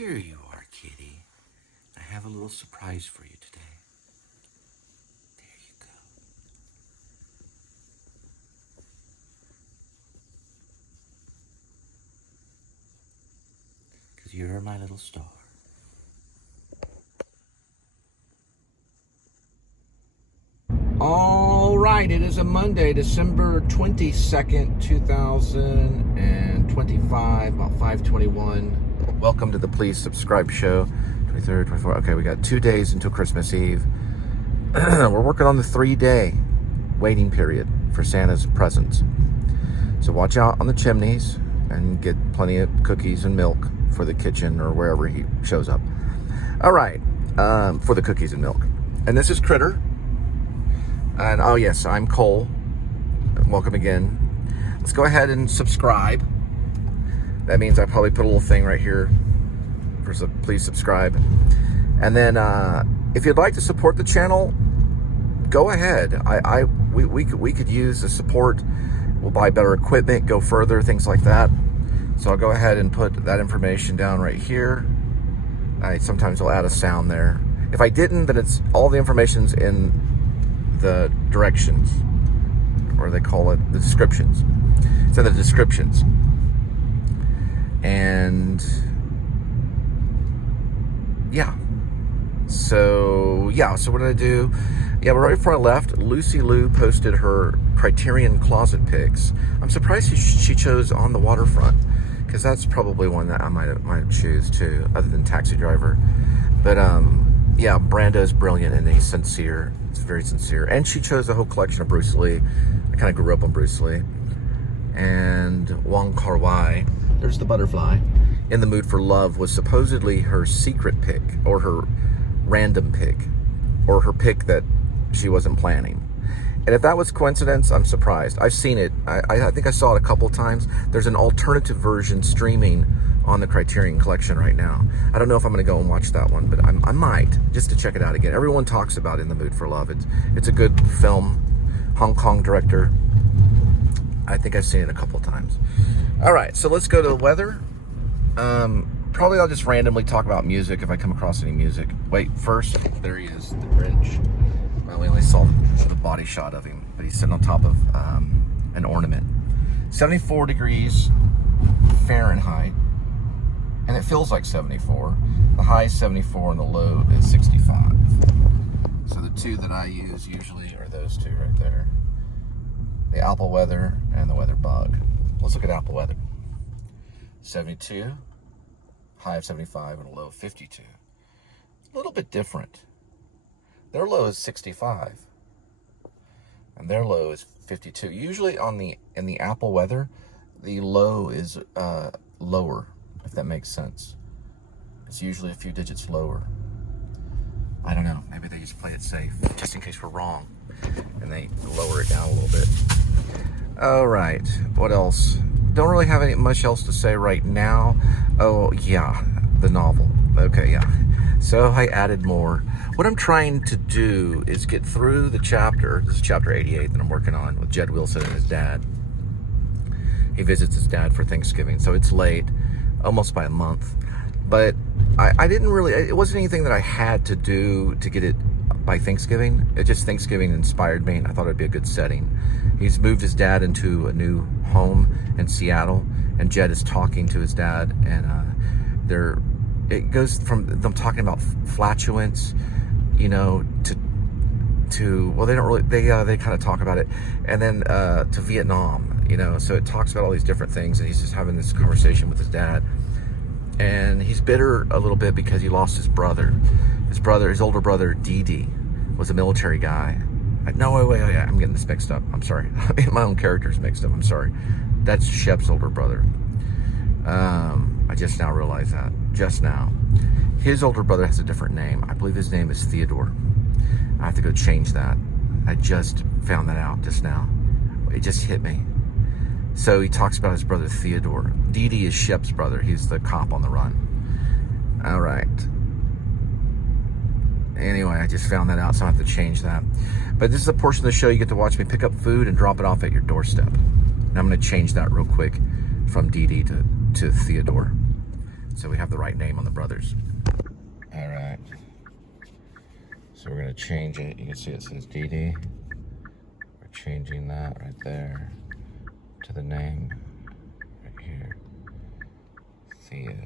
Here you are, kitty. I have a little surprise for you today. There you go. Because you're my little star. All right, it is a Monday, December 22nd, 2025, about 5:21. Welcome to the Please Subscribe show. 23rd, 24th. Okay, we got 2 days until Christmas Eve. We're working on the 3-day waiting period for Santa's presents. So watch out on the chimneys and get plenty of cookies and milk for the kitchen or wherever he shows up. All right, for the cookies and milk. And this is Critter. And oh yes, I'm Cole. Welcome again. Let's go ahead and subscribe. That means I probably put a little thing right here for please subscribe. And then if you'd like to support the channel, go ahead. We could use the support. We'll buy better equipment, go further, things like that. So I'll go ahead and put that information down right here. Sometimes I'll add a sound there. If I didn't, then it's all the information's in the directions, or they call it the descriptions. It's in the descriptions. And yeah, so what did I do? Yeah, right before I left, Lucy Lou posted her Criterion closet pics. I'm surprised she chose On the Waterfront, because that's probably one that I might choose too, other than Taxi Driver. But yeah, Brando's brilliant and he's sincere. It's very sincere. And she chose a whole collection of Bruce Lee. I kind of grew up on Bruce Lee. And Wong Kar-wai, there's the butterfly. In the Mood for Love was supposedly her secret pick, or her random pick, or her pick that she wasn't planning. And if that was coincidence, I'm surprised. I've seen it. I think I saw it a couple times. There's an alternative version streaming on the Criterion Collection right now. I don't know if I'm going to go and watch that one, but I might, just to check it out again. Everyone talks about In the Mood for Love. It's a good film. Hong Kong director. I think I've seen it a couple times. All right, so let's go to the weather. Probably I'll just randomly talk about music if I come across any music. Wait, first, there he is, the Grinch. Well, we only saw the body shot of him, but he's sitting on top of an ornament. 74 degrees Fahrenheit, and it feels like 74. The high is 74 and the low is 65. So the two that I use usually are those two right there. The Apple Weather and the Weather Bug. Let's look at Apple Weather. 72, high of 75 and a low of 52. A little bit different. Their low is 65 and their low is 52. Usually in the Apple Weather, the low is lower, if that makes sense. It's usually a few digits lower. I don't know, maybe they just play it safe, just in case we're wrong, and they lower it down a little bit. All right, what else? Don't really have much else to say right now. Oh yeah, the novel. Okay, yeah. So I added more. What I'm trying to do is get through the chapter. This is chapter 88 that I'm working on with Jed Wilson and his dad. He visits his dad for Thanksgiving, so it's late, almost by a month. But I didn't really, it wasn't anything that I had to do to get it by Thanksgiving. It just, Thanksgiving inspired me, and I thought it'd be a good setting. He's moved his dad into a new home in Seattle, and Jed is talking to his dad, and it goes from them talking about flatulence, you know, to well, they don't really, they kind of talk about it, and then to Vietnam, you know. So it talks about all these different things, and he's just having this conversation with his dad. And he's bitter a little bit because he lost his brother. His older brother, Dee, was a military guy. No, wait, I'm getting this mixed up. I'm sorry. My own character's mixed up. I'm sorry. That's Shep's older brother. I just now realized that. Just now. His older brother has a different name. I believe his name is Theodore. I have to go change that. I just found that out just now. It just hit me. So he talks about his brother Theodore. Dee is Shep's brother. He's the cop on the run. All right. Anyway, I just found that out, so I have to change that. But this is a portion of the show you get to watch me pick up food and drop it off at your doorstep. And I'm going to change that real quick from Dee to Theodore. so we have the right name on the brothers. All right. So we're gonna change it. You can see it says Dee Dee. We're changing that right there to the name right here. Theo.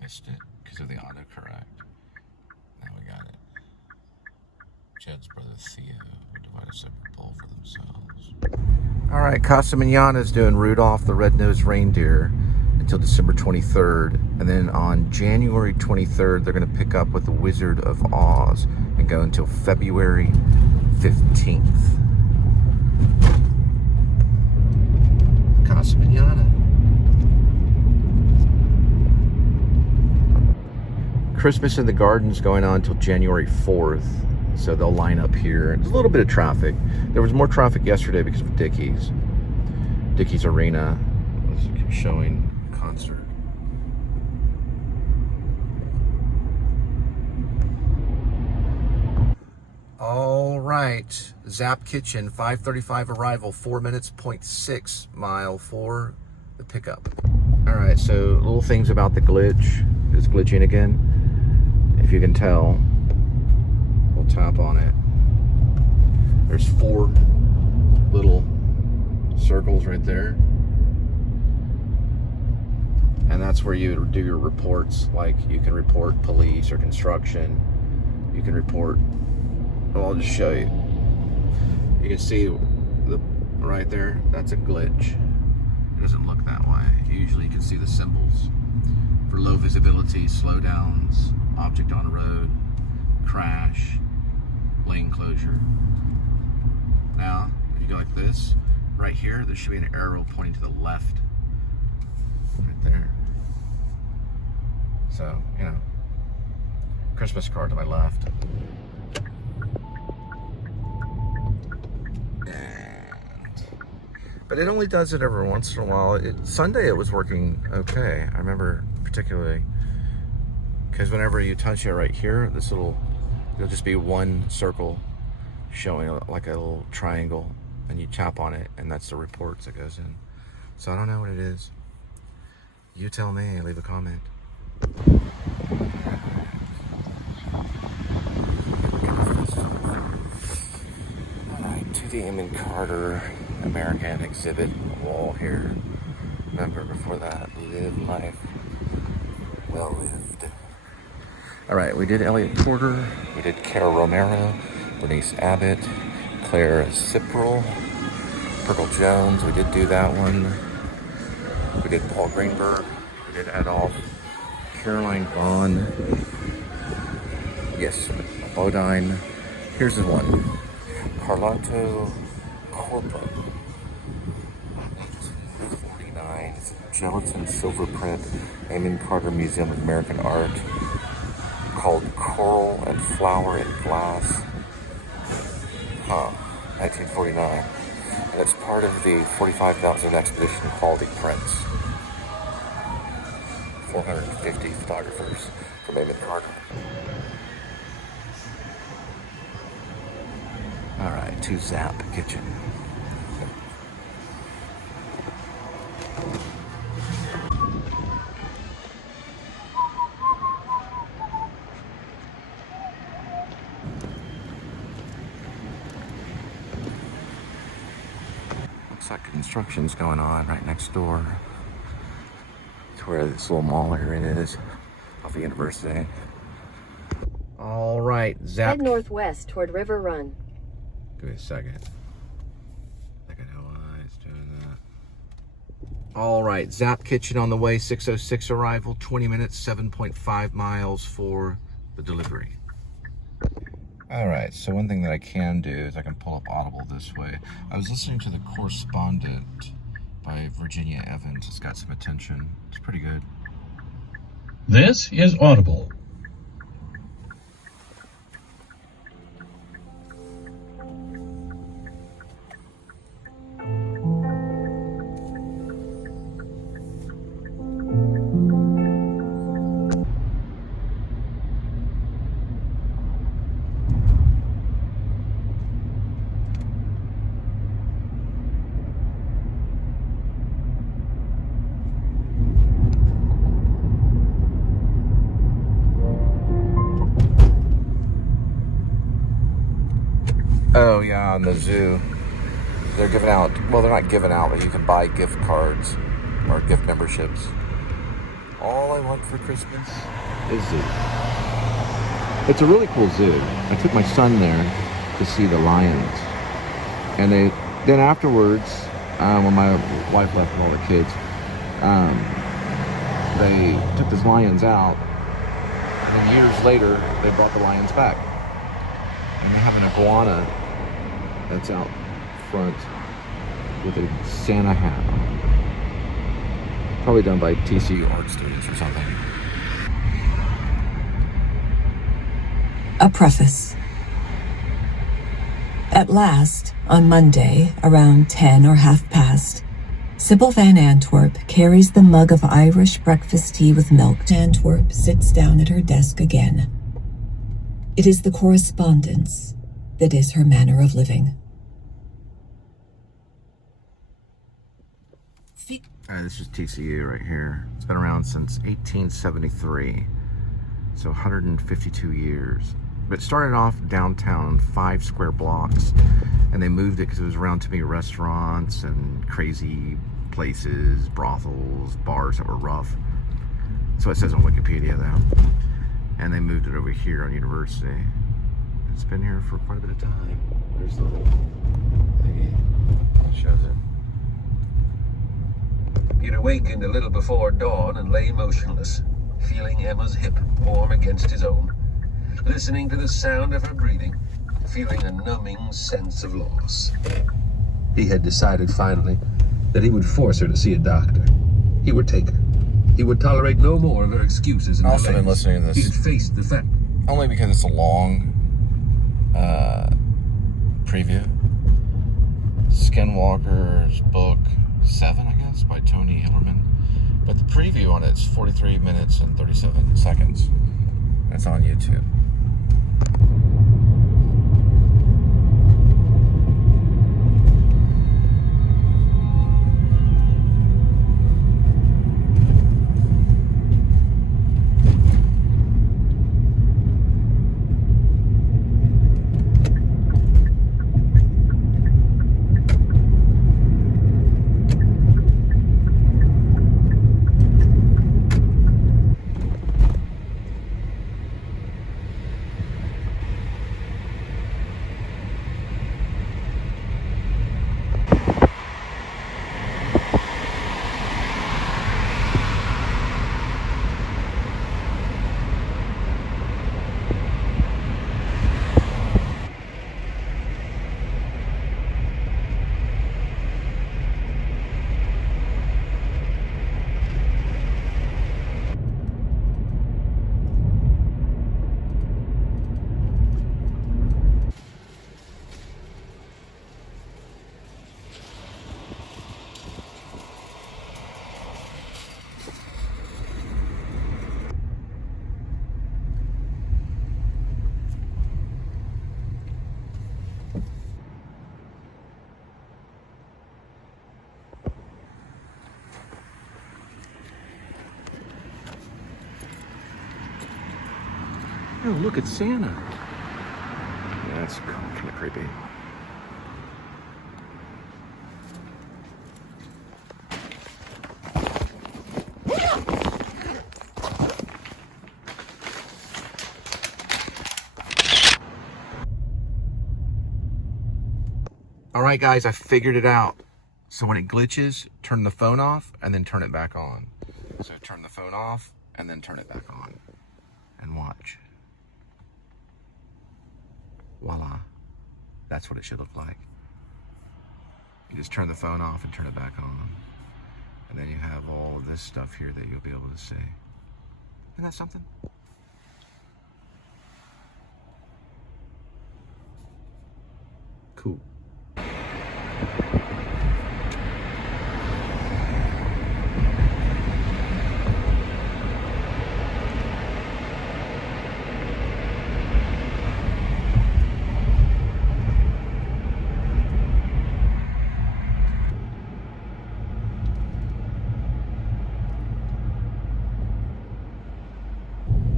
Missed it because of the autocorrect. Now we got it. Jed's brother Theo will divide a separate bowl for themselves. All right, Casa Manana is doing Rudolph the Red-Nosed Reindeer until December 23rd. And then on January 23rd, they're going to pick up with The Wizard of Oz and go until February 15th. Casa Manana. Christmas in the Garden's going on until January 4th. So they'll line up here. There's a little bit of traffic. There was more traffic yesterday because of Dickies. Dickies Arena was showing concert. All right, Zap Kitchen, 5:35 arrival, 4 minutes, 0.6 mile for the pickup. All right, so little things about the glitch. It's glitching again. If you can tell, we'll tap on it. There's 4 little circles right there. And that's where you do your reports, like you can report police or construction. You can report, well, I'll just show you. You can see the right there, that's a glitch. It doesn't look that way. Usually you can see the symbols for low visibility, slowdowns, object on road, crash, lane closure. Now, if you go like this, right here, there should be an arrow pointing to the left. Right there. So, you know, Christmas card to my left. But it only does it every once in a while. Sunday it was working okay. I remember particularly because whenever you touch it right here, this little, there'll just be one circle showing like a little triangle, and you tap on it, and that's the reports that goes in. So I don't know what it is. You tell me. Leave a comment. Alright, to the Eamon Carter American exhibit on the wall here. Remember, before that, live life well lived. Alright, we did Elliot Porter, we did Cara Romero, Bernice Abbott, Claire Cipral, Purple Jones, we did do that one. We did Paul Greenberg, we did Adolph, Caroline Vaughn, yes, Bodine. Here's the one, Carlotto Corpo, 49, gelatin silver print, Eamon Carter Museum of American Art, called Coral and Flower in Glass, 1949. And it's part of the 45,000 exhibition quality prints. 450 photographers from Eamon Carter. All right, to Zap Kitchen. Looks like construction's going on right next door to where this little mall area is off the university. All right, Zap. Head northwest toward River Run. Give me a second. I can know why it's doing that. All right, Zap Kitchen on the way, 6:06 arrival, 20 minutes, 7.5 miles for the delivery. All right, so one thing that I can do is I can pull up Audible this way. I was listening to The Correspondent by Virginia Evans. It's got some attention. It's pretty good. This is Audible. Oh, yeah, in the zoo. They're giving out, well, they're not giving out, but you can buy gift cards or gift memberships. All I want for Christmas is zoo. It's a really cool zoo. I took my son there to see the lions. And then afterwards, when my wife left with all the kids, they took these lions out. And then years later, they brought the lions back. And they have an iguana that's out front with a Santa hat on. Probably done by TCU art students or something. A preface. At last, on Monday, around 10 or half past, Sybil Van Antwerp carries the mug of Irish breakfast tea with milk. Antwerp sits down at her desk again. It is the correspondence that is her manner of living. This is TCU right here. It's been around since 1873, so 152 years. But it started off downtown, 5 square blocks, and they moved it because it was around too many restaurants and crazy places, brothels, bars that were rough. So it says on Wikipedia, though. And they moved it over here on University. It's been here for quite a bit of time. There's the little thingy that shows it. He'd awakened a little before dawn and lay motionless, feeling Emma's hip warm against his own, listening to the sound of her breathing, feeling a numbing sense of loss. He had decided finally that he would force her to see a doctor. He would take her. He would tolerate no more of her excuses and I've also been delays. listening to this. He had faced the fact. Only because it's a long preview. Skinwalkers book 7, I guess, by Tony Hillerman. But the preview on it's 43 minutes and 37 seconds. It's on YouTube. Oh, look, it's Santa. Yeah, that's kind of creepy. All right, guys, I figured it out. So when it glitches, turn the phone off and then turn it back on. So turn the phone off and then turn it back on. And watch. Voila. That's what it should look like. You just turn the phone off and turn it back on. And then you have all of this stuff here that you'll be able to see. Isn't that something? Cool.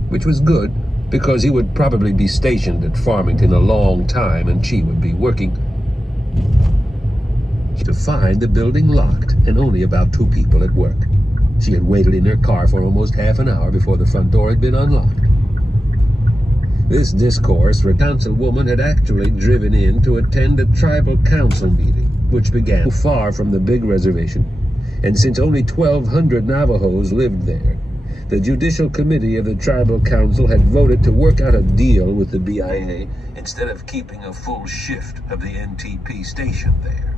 Which was good because he would probably be stationed at Farmington a long time and she would be working, to find the building locked and only about 2 people at work. She had waited in her car for almost half an hour before the front door had been unlocked. This discourse for councilwoman had actually driven in to attend a tribal council meeting, which began far from the big reservation, and since only 1,200 Navajos lived there, the Judicial Committee of the Tribal Council had voted to work out a deal with the BIA instead of keeping a full shift of the NTP stationed there.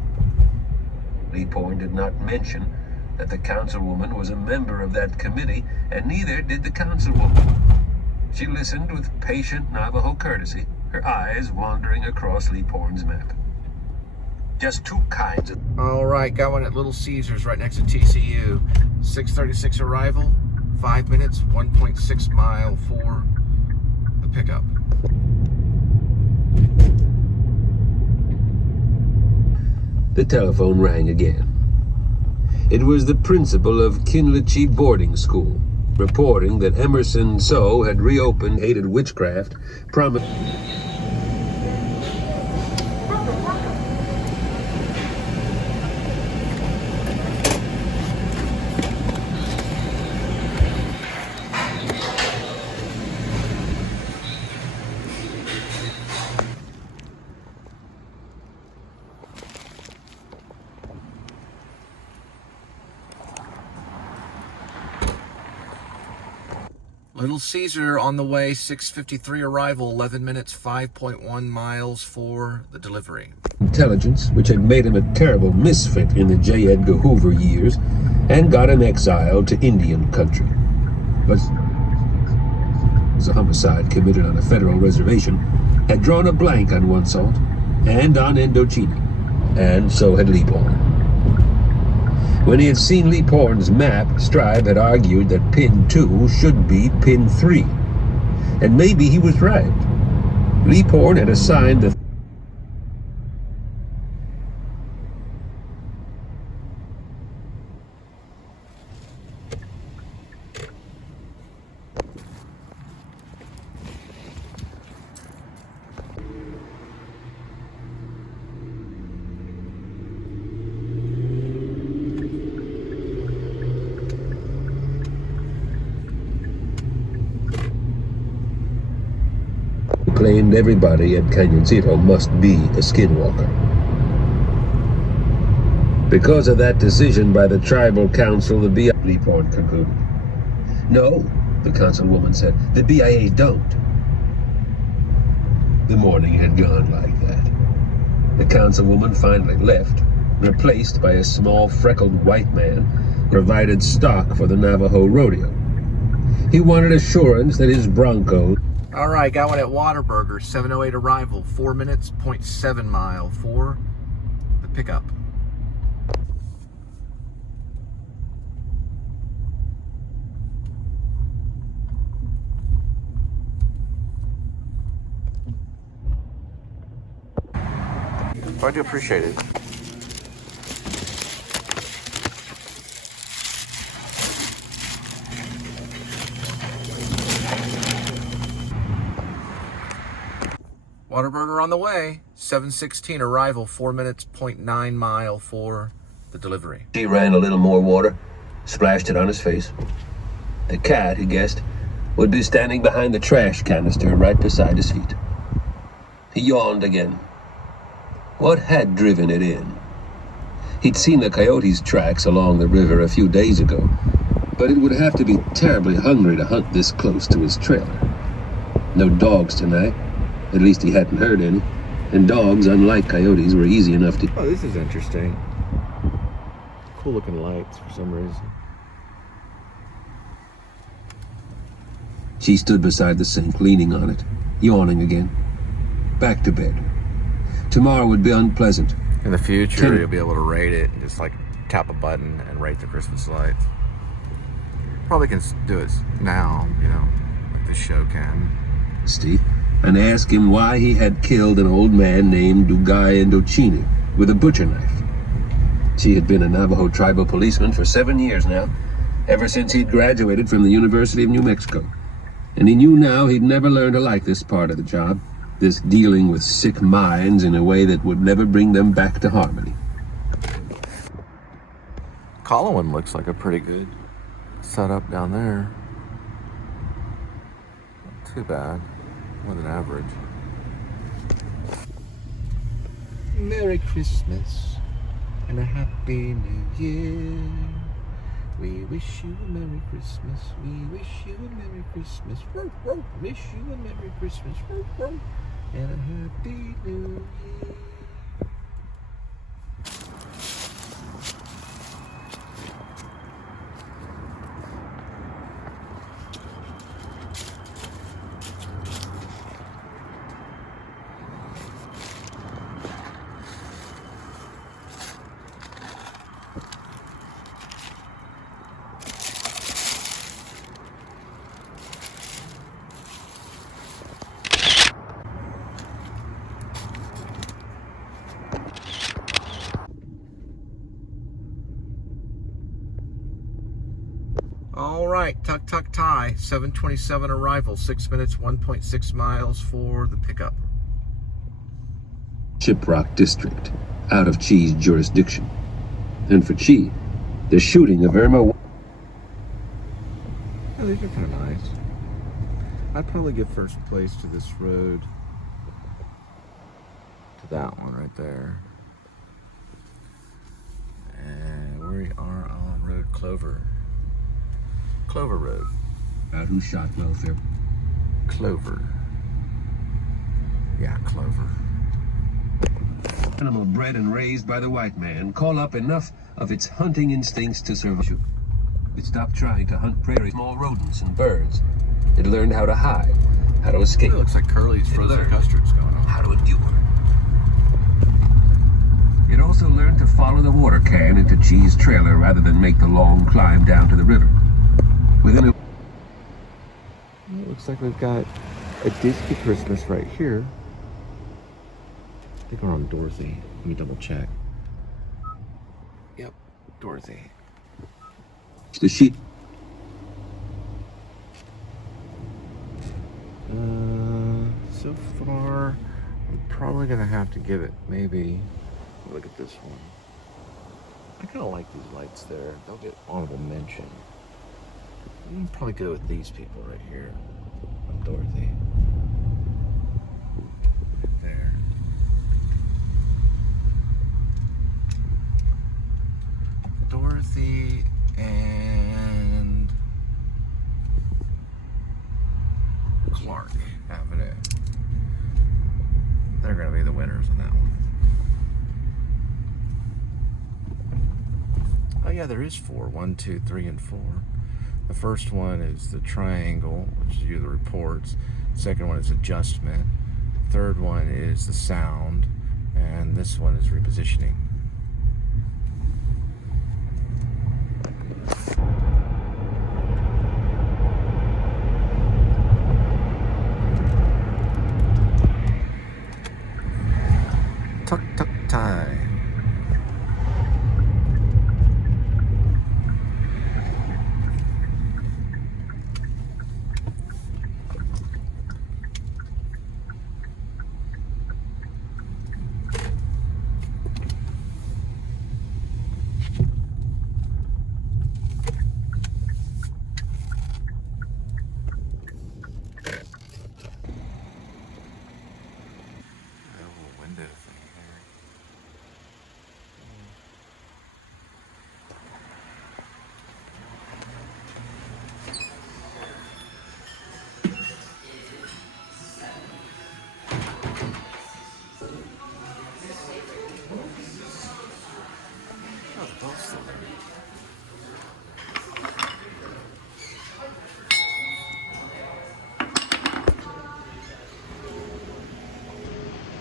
Leaphorn did not mention that the councilwoman was a member of that committee, and neither did the councilwoman. She listened with patient Navajo courtesy, her eyes wandering across Leaphorn's map. Just 2 kinds of... All right, got one at Little Caesars right next to TCU. 6:36 arrival, 5 minutes, 1.6 mile for the pickup. The telephone rang again. It was the principal of Kinlichi Boarding School, reporting that Emerson So had reopened, hated witchcraft, promised... Little Caesar on the way, 6:53 arrival, 11 minutes, 5.1 miles for the delivery. intelligence, which had made him a terrible misfit in the J. Edgar Hoover years, and got him exiled to Indian country. But a homicide committed on a federal reservation had drawn a blank on Woonsolt and on Indochina, and so had Leaphorn. When he had seen Leaphorn's map, Stribe had argued that pin 2 should be pin 3. And maybe he was right. Leaphorn had assigned the claimed everybody at Cañoncito must be a skinwalker. Because of that decision by the tribal council, the BIA... Leaphorn concluded. No, the councilwoman said, the BIA don't. The morning had gone like that. The councilwoman finally left, replaced by a small freckled white man who provided stock for the Navajo rodeo. He wanted assurance that his bronco... All right, got one at Whataburger, 7:08 arrival, 4 minutes, 0.7 mile for the pickup. I do appreciate it. Whataburger on the way, 7:16 arrival, 4 minutes, 0.9 mile for the delivery. He ran a little more water, splashed it on his face. The cat, he guessed, would be standing behind the trash canister right beside his feet. He yawned again. What had driven it in? He'd seen the coyote's tracks along the river a few days ago, but it would have to be terribly hungry to hunt this close to his trailer. No dogs tonight. At least he hadn't heard any. And dogs, unlike coyotes, were easy enough to... Oh, this is interesting. Cool looking lights for some reason. She stood beside the sink, leaning on it, yawning again. Back to bed. Tomorrow would be unpleasant. In the future, you'll be able to rate it and just like tap a button and rate the Christmas lights. Probably can do it now, you know, like this show can. Steve, and ask him why he had killed an old man named Dugai Indochini with a butcher knife. She had been a Navajo tribal policeman for 7 years now, ever since he'd graduated from the University of New Mexico. and he knew now he'd never learn to like this part of the job, this dealing with sick minds in a way that would never bring them back to harmony. Colwyn looks like a pretty good setup down there. Not too bad. More than average. Merry Christmas and a Happy New Year. We wish you a Merry Christmas. We wish you a Merry Christmas. Wish you a Merry Christmas. And a Happy New Year. All right, tuck tie, 7:27 arrival, 6 minutes, 1.6 miles for the pickup. Shiprock District, out of Chi's jurisdiction. And for Chi, the shooting of Irma... Yeah, these are kind of nice. I'd probably give first place to this road. To that one right there. And we are on Road Clover. Clover Road. Who shot welfare? Clover. Yeah, Clover. Animal bred and raised by the white man call up enough of its hunting instincts to survive. It stopped trying to hunt prairie small rodents and birds. It learned how to hide, how to escape. It looks like Curly's frozen custard's going on. How to endure. It also learned to follow the water can into Chi's trailer rather than make the long climb down to the river. Within a... It looks like we've got a Disney Christmas right here. I think we're on Dorothy. Let me double check. Yep, Dorothy. The sheep. So far, I'm probably gonna have to give it maybe. Look at this one. I kind of like these lights there. They'll get honorable mention. I'm gonna probably go with these people right here. On Dorothy. Right there. Dorothy and Clark Avenue. They're gonna be the winners on that one. Oh yeah, there is 4. 1, 2, 3, and 4. The first one is the triangle, which is you the reports. Second one is adjustment. Third one is the sound. And this one is repositioning. Tuck tie.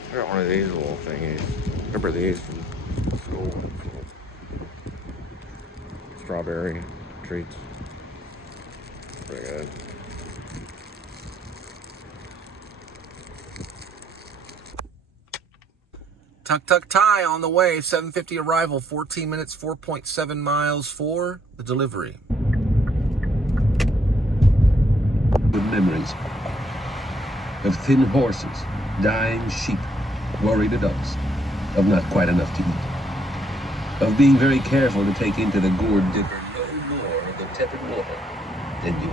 I got one of these little thingies. Remember these from school? Strawberry treats. Pretty good. Tuck tie on the way. 7:50 arrival. 14 minutes, 4.7 miles for the delivery. memories of thin horses, dying sheep, worried adults, of not quite enough to eat, of being very careful to take into the gourd dipper no more of the tepid water than you.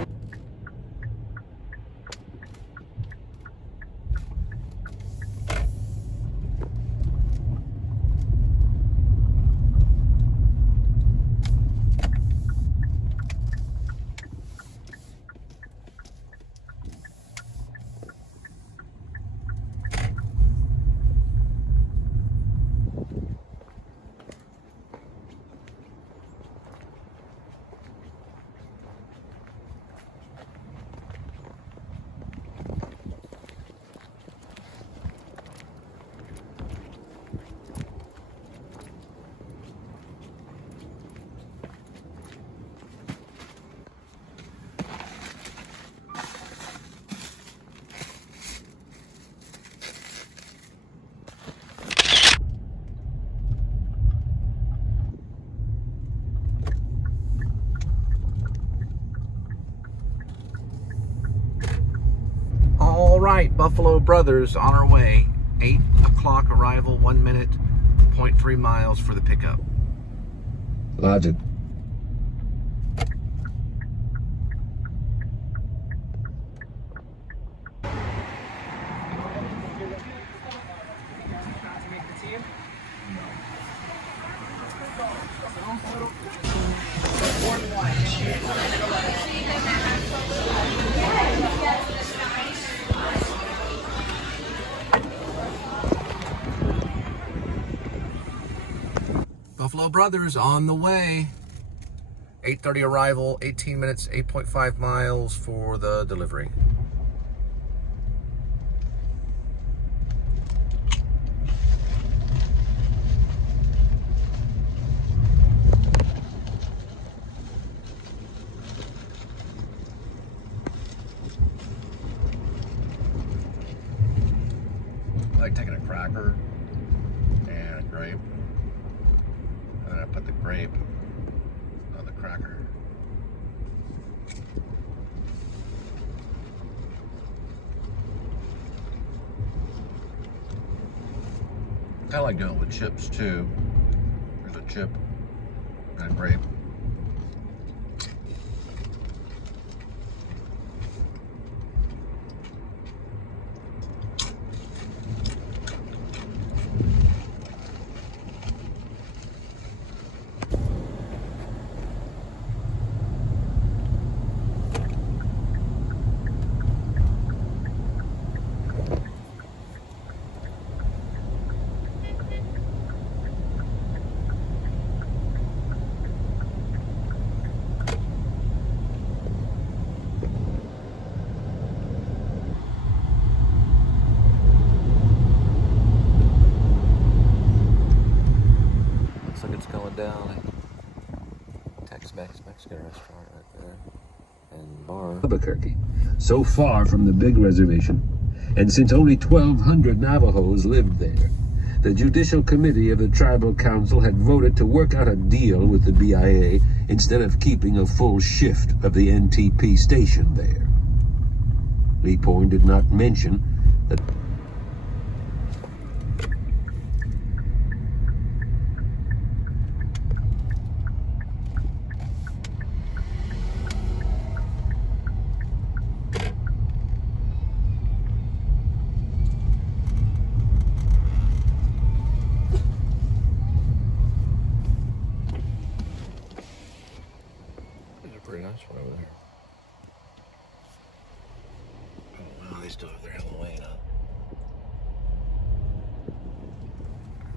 All right, Buffalo Brothers on our way. 8 o'clock arrival, 1 minute, 0.3 miles for the pickup. Logic. Buffalo Brothers on the way. 8:30 arrival, 18 minutes, 8.5 miles for the delivery. I like taking a cracker and a grape. And I put the grape on the cracker. I like doing it with chips too. There's a chip and a grape. Down Tex-Mex Mexican restaurant right there and bar. Albuquerque, so far from the big reservation, and since only 1,200 Navajos lived there, the Judicial Committee of the Tribal Council had voted to work out a deal with the BIA instead of keeping a full shift of the NTP station there. Leaphorn did not mention that pretty nice one over there. Oh wow, they still have their Halloween up.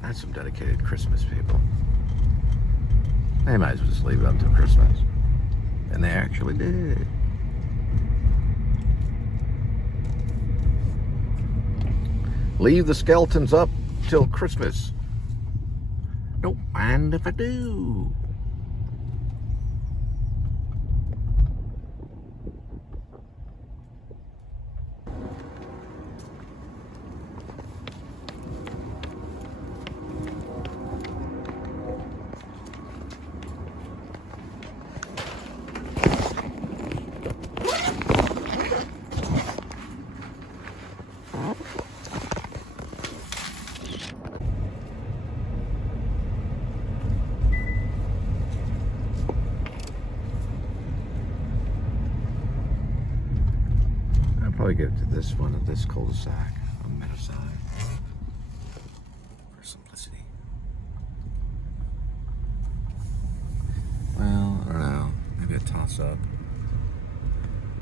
That's some dedicated Christmas people. They might as well just leave it up till Christmas. And they actually did. Leave the skeletons up till Christmas. Don't mind if I do. probably go to this one at this cul-de-sac on Meadowside for simplicity. Well, I don't know. Maybe a toss-up.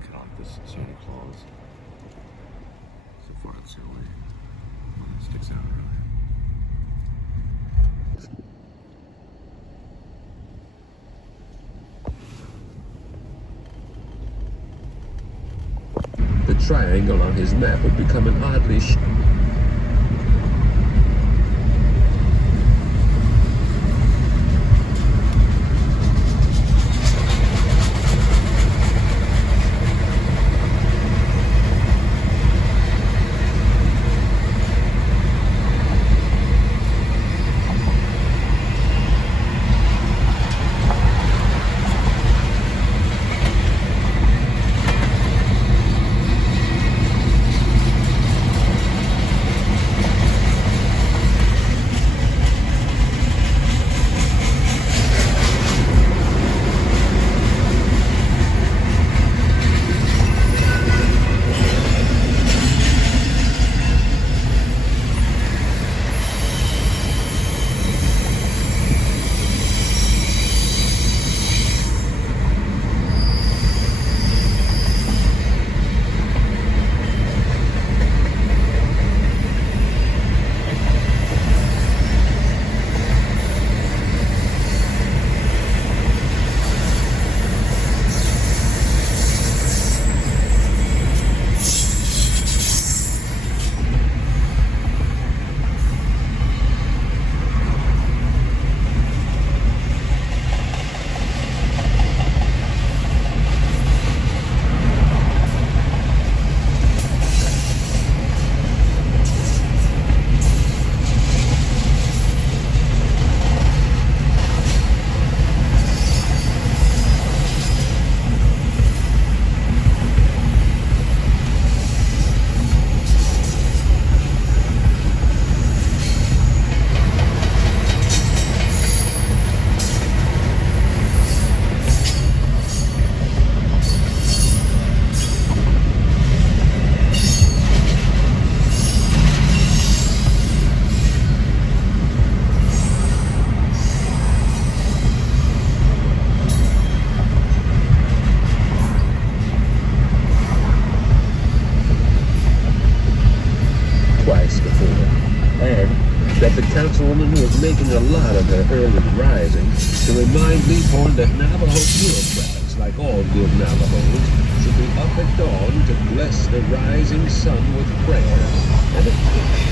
Cut off this Santa Claus. So far, it's the only one that sticks out really. The triangle on his map would become an oddly that the councilwoman who was making a lot of her early rising to remind me for that Navajo bureaucrats, like all good Navajos, should be up at dawn to bless the rising sun with prayer and a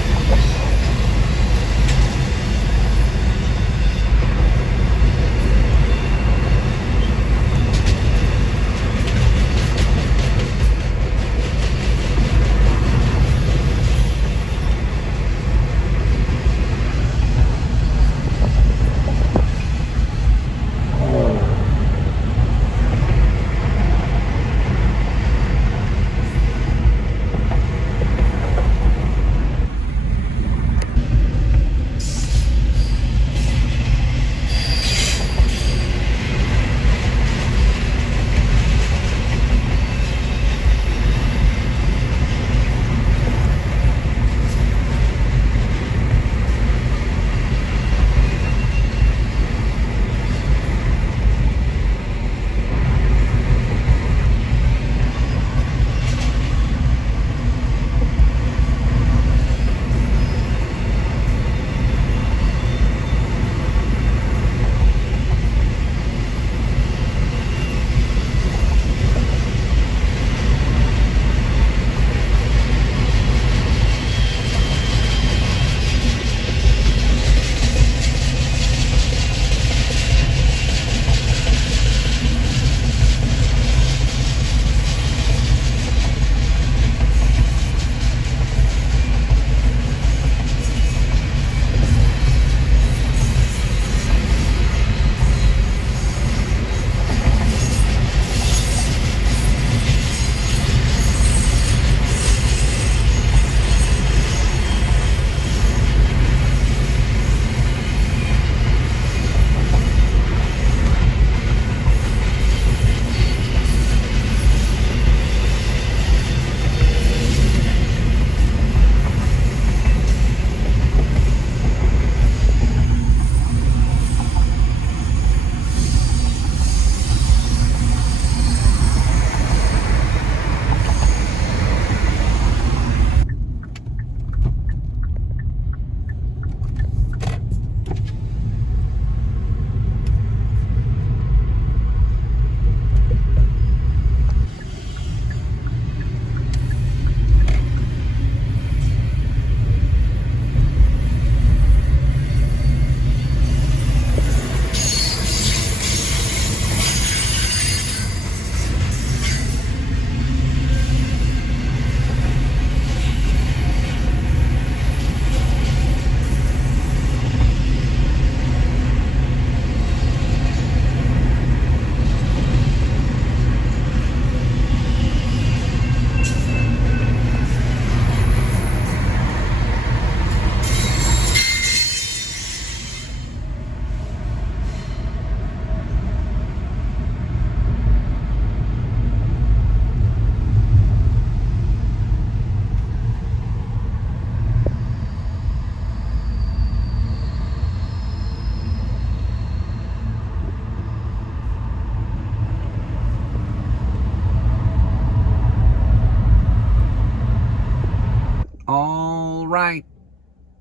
right.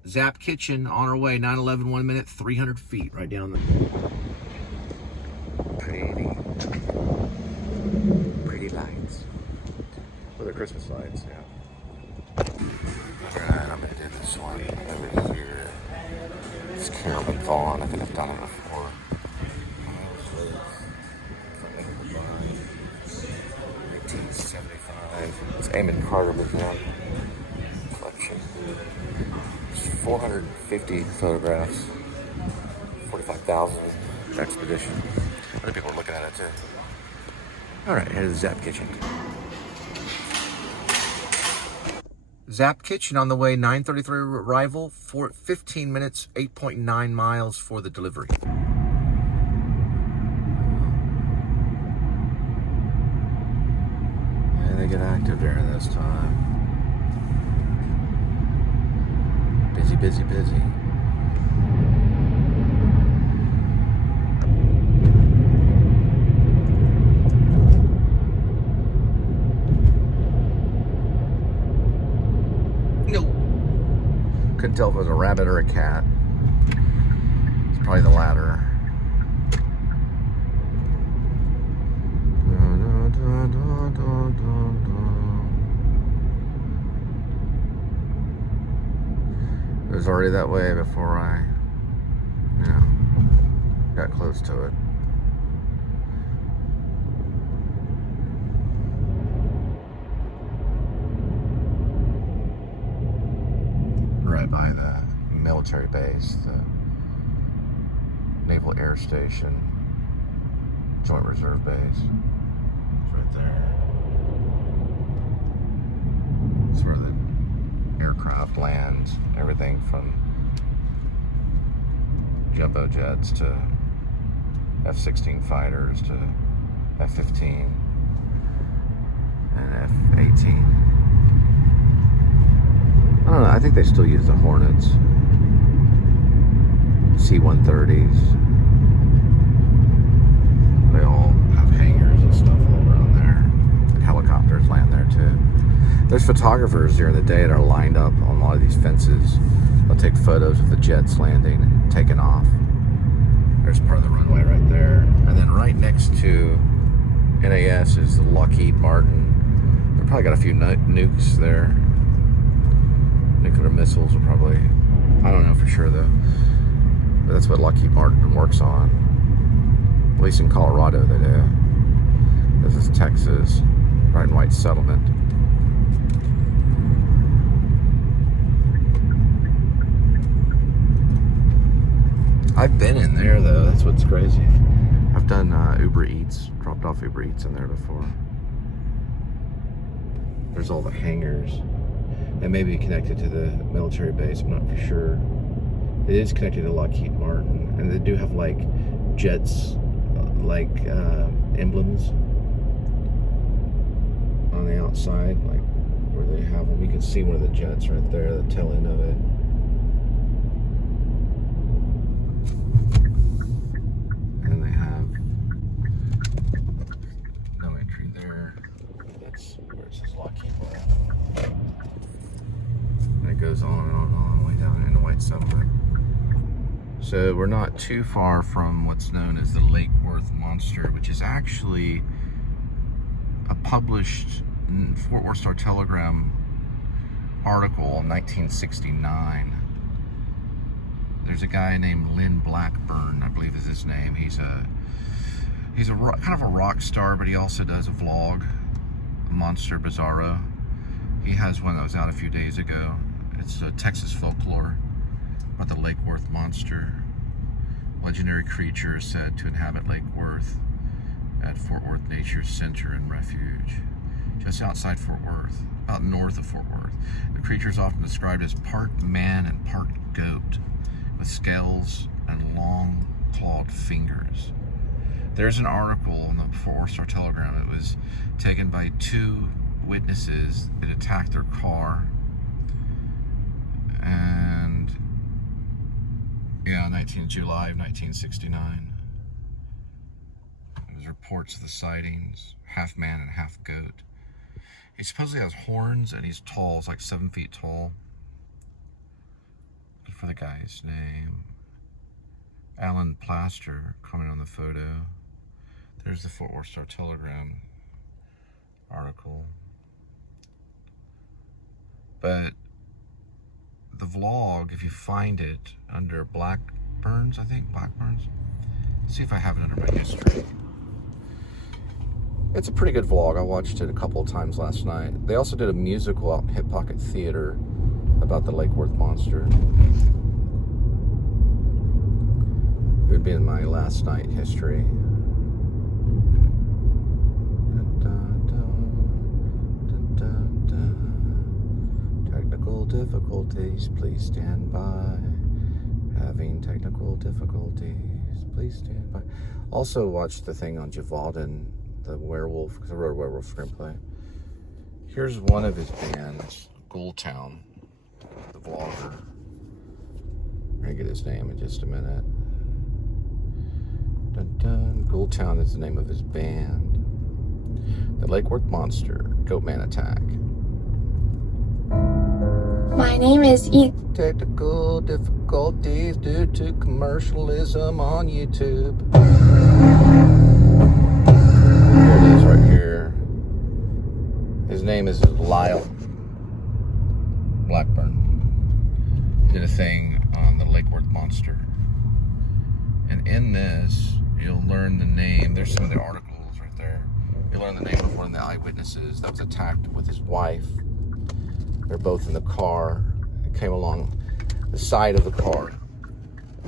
Zap Kitchen on our way. 911, 1 minute, 300 feet right down the... Pretty lights. Well, they're Christmas lights, yeah. Alright, I'm gonna do this one over here. It's Carolyn Vaughn. I think I've done it before. 1975. It's Eamon Carter Museum collection. It's 450 photographs. 45,000 expedition. Other people are looking at it too. Alright, here's the Zap Kitchen. Zap Kitchen on the way, 9:33 arrival, 15 minutes, 8.9 miles for the delivery. Yeah, they get active during this time. Busy, busy, busy. Couldn't tell if it was a rabbit or a cat. It's probably the latter. It was already that way before I, got close to it. Right by the military base, the Naval Air Station, Joint Reserve Base. It's right there. It's where the aircraft lands. Everything from jumbo jets to F-16 fighters to F-15 and F-18. I don't know, I think they still use the Hornets. C-130s. They all have hangars and stuff all around there. And helicopters land there too. There's photographers during the day that are lined up on a lot of these fences. They'll take photos of the jets landing and taking off. There's part of the runway right there. And then right next to NAS is the Lockheed Martin. They've probably got a few nukes there. Nuclear missiles are probably, I don't know for sure though, but that's what Lockheed Martin works on. At least in Colorado they do. This is Texas, Bright and White Settlement. I've been in there though, that's what's crazy. I've done Uber Eats, dropped off Uber Eats in there before. There's all the hangars. It may be connected to the military base, I'm not for sure. It is connected to Lockheed Martin, and they do have like jets, emblems on the outside, like where they have them. You can see one of the jets right there, the tail end of it. And they have no entry there. That's where it says Lockheed Martin. And it goes on and on and on, way down in the White Settlement. So we're not too far from what's known as the Lake Worth Monster, which is actually a published Fort Worth Star-Telegram article in 1969. There's a guy named Lynn Blackburn, I believe is his name. He's a kind of a rock star, but he also does a vlog, Monster Bizarro. He has one that was out a few days ago. It's a Texas folklore about the Lake Worth Monster. Legendary creature is said to inhabit Lake Worth at Fort Worth Nature Center and Refuge, just outside Fort Worth, about north of Fort Worth. The creature is often described as part man and part goat, with scales and long clawed fingers. There's an article in the Fort Worth Star-Telegram. It was taken by two witnesses that attacked their car, and July of 1969. There's reports of the sightings, half man and half goat. He supposedly has horns and he's tall, he's like 7 feet tall. for the guy's name. Alan Plaster commented on the photo. There's the Fort Worth Star-Telegram article. But the vlog, if you find it under Blackburns, I think, Blackburns. See if I have it under my history. It's a pretty good vlog. I watched it a couple of times last night. They also did a musical out in Hip Pocket Theater about the Lake Worth Monster. It would be in my last night history. Technical difficulties, please stand by. Having technical difficulties, please stand by. Also watched the thing on Javalden, the werewolf, because I wrote a werewolf screenplay. Here's one of his bands, Ghoultown, the vlogger. I'm gonna get his name in just a minute. Dun dun. Ghoultown is the name of his band. The Lake Worth Monster, Goatman Attack. My name is Technical difficulties due to commercialism on YouTube. Here it is right here. His name is Lyle Blackburn. Did a thing on the Lake Worth Monster. And in this, you'll learn the name. There's some of the articles right there. You'll learn the name of one of the eyewitnesses that was attacked with his wife. They're both in the car. It came along the side of the car.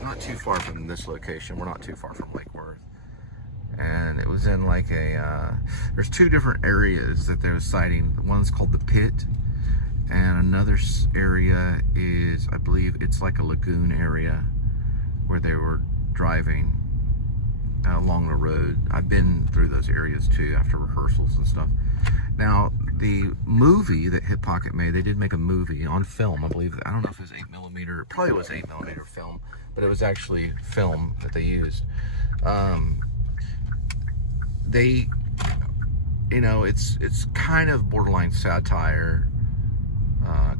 Not too far from this location. We're not too far from Lake Worth. And it was in like a, there's two different areas that they were sighting. One's called the Pit. And another area is, I believe it's like a lagoon area where they were driving along the road. I've been through those areas too after rehearsals and stuff. Now, the movie that Hip Pocket made, they did make a movie on film, I believe. I don't know if it was 8mm, it probably was 8mm film, but it was actually film that they used. They, you know, it's kind of borderline satire,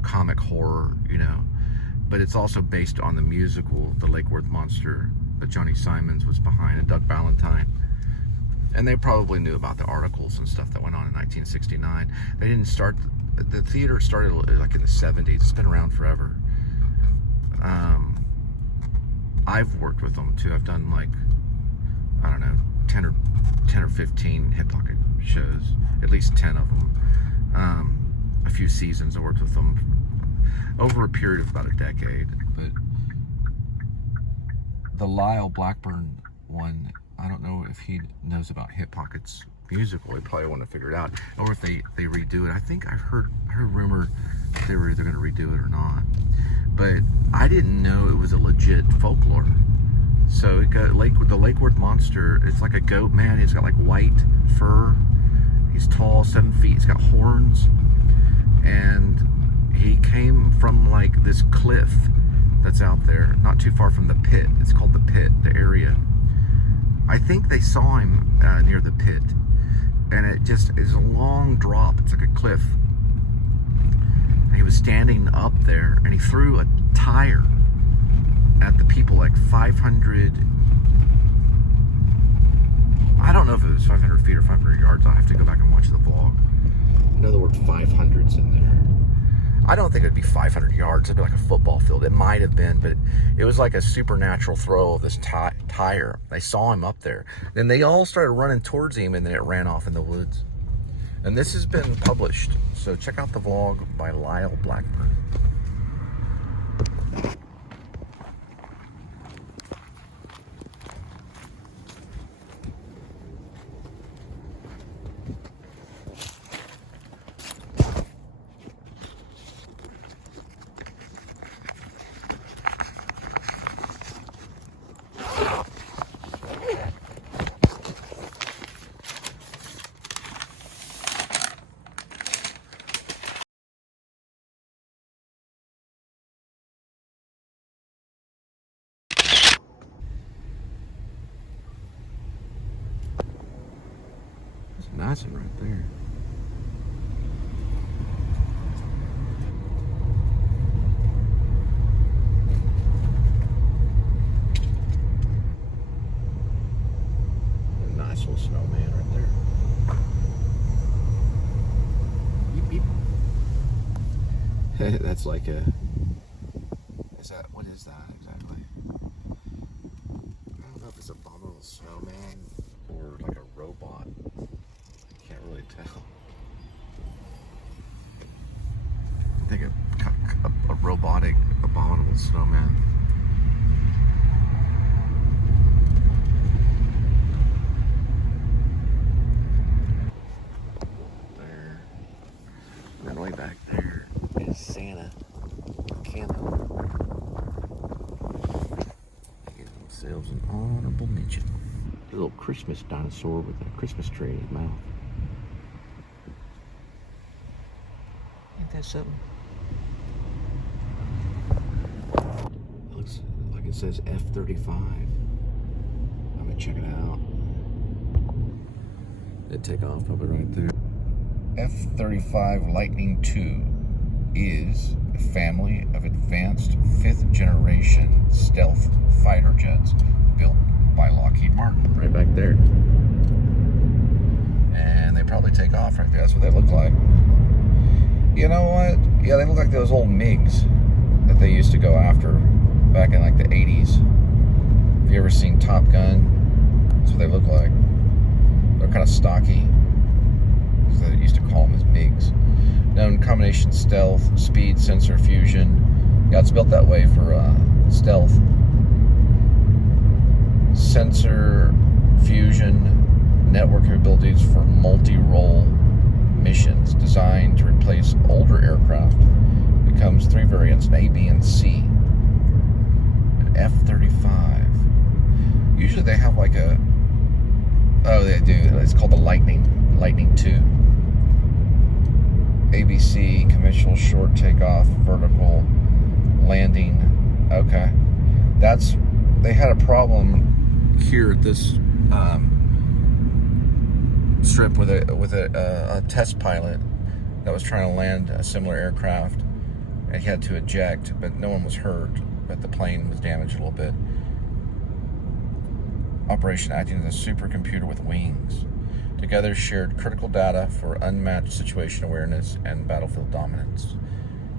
comic horror, you know, but it's also based on the musical, The Lake Worth Monster, that Johnny Simons was behind, and Doug Valentine. And they probably knew about the articles and stuff that went on in 1969. They didn't start, the theater started like in the 70s. It's been around forever. I've worked with them too. I've done like, I don't know, 10 or 15 Hip Pocket shows, at least 10 of them. A few seasons I worked with them over a period of about a decade. But the Lyle Blackburn one, I don't know if he knows about Hip Pocket's musical. He probably want to figure it out, or if they redo it. I think I heard rumored they were either going to redo it or not. But I didn't know it was a legit folklore. So it got the Lake Worth Monster. It's like a goat man. He's got like white fur. He's tall, 7 feet. He's got horns, and he came from like this cliff that's out there, not too far from the Pit. It's called the Pit, the area. I think they saw him near the Pit, and it just is a long drop. It's like a cliff. And he was standing up there, and he threw a tire at the people, like 500. I don't know if it was 500 feet or 500 yards. I have to go back and watch the vlog. I know the word 500's in there. I don't think it'd be 500 yards. It'd be like a football field. It might have been, but it was like a supernatural throw of this tire. They saw him up there. Then they all started running towards him, and then it ran off in the woods. And this has been published. So check out the vlog by Lyle Blackburn. Nice one right there. little snowman right there. Beep, beep. That's like a... What is that exactly? I don't know if it's a abominable snowman or like a robot. I can't really tell. I think a robotic abominable snowman. There. And then way back there is Santa Camo. Give themselves an honorable mention. A little Christmas dinosaur with a Christmas tree in his mouth. Ain't that something? Looks like it says F-35. I'm gonna check it out. It'd take off probably right there. F-35 Lightning II is a family of advanced 5th generation stealth fighter jets built by Lockheed Martin. Right back there. And they probably take off right there. That's what they look like. You know what? Yeah, they look like those old MiGs that they used to go after back in like the 80s. Have you ever seen Top Gun? That's what they look like. They're kind of stocky. So they used to call them as MiGs. Known combination stealth, speed, sensor fusion. Yeah, it's built that way for stealth. Sensor fusion, network capabilities for multi-role missions designed to replace older aircraft. It comes 3 variants, an A, B, and C. An F-35. Usually they have like a... Oh, they do. It's called the Lightning II. ABC, conventional short takeoff, vertical landing. Okay. They had a problem here at this strip with a test pilot that was trying to land a similar aircraft, and he had to eject, but no one was hurt, but the plane was damaged a little bit. Operation acting as a supercomputer with wings. Together shared critical data for unmatched situation awareness and battlefield dominance.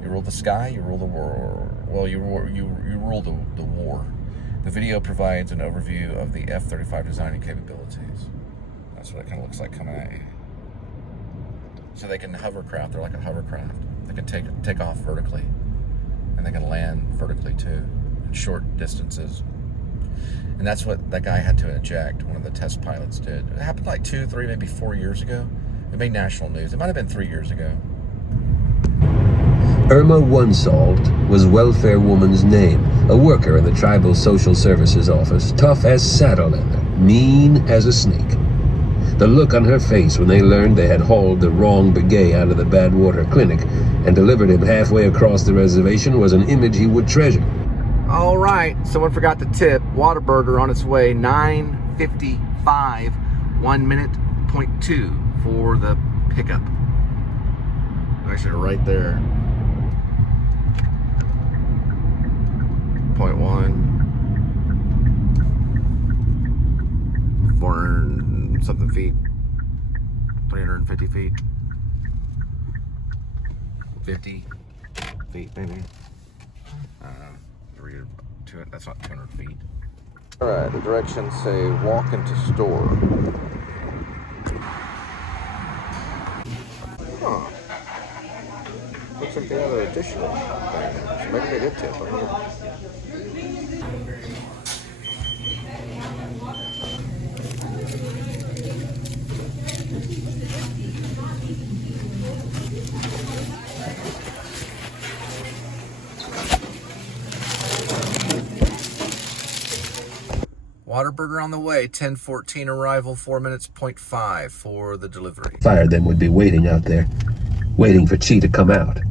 You rule the sky, you rule the war. Well, you rule the war. The video provides an overview of the F-35 design and capabilities. That's what it kind of looks like coming at you. So they can hovercraft. They're like a hovercraft. They can take off vertically, and they can land vertically too, in short distances. And that's what that guy had to eject. One of the test pilots did. It happened like 2, 3, maybe 4 years ago. It made national news. It might have been 3 years ago. Irma Onesalt was welfare woman's name, a worker in the tribal social services office, tough as saddle leather, mean as a snake. The look on her face when they learned they had hauled the wrong Begay out of the Badwater Clinic and delivered him halfway across the reservation was an image he would treasure. All right, someone forgot to tip. Whataburger on its way, $9.55, 1 minute, 0.2 for the pickup. Actually, right there. 0.1. 400 something feet. 350 feet. 50 feet, maybe. That's not 200 feet. All right, the directions say walk into store. Huh. Looks like they have an additional thing. So maybe they did tip. I don't know. Whataburger on the way, 10:14 arrival, 4 minutes, 0.5 for the delivery. Fired them would be waiting out there, waiting for Chi to come out.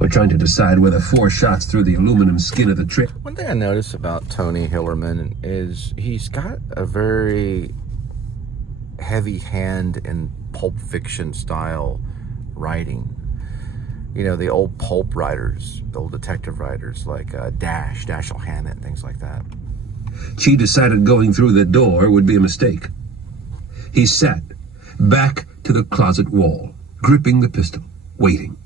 We're trying to decide whether 4 shots through the aluminum skin of the trip. One thing I noticed about Tony Hillerman is he's got a very heavy hand in Pulp Fiction style writing. You know, the old pulp writers, the old detective writers like Dashiell Hammett, things like that. Chi decided going through the door would be a mistake. He sat, back to the closet wall, gripping the pistol, waiting.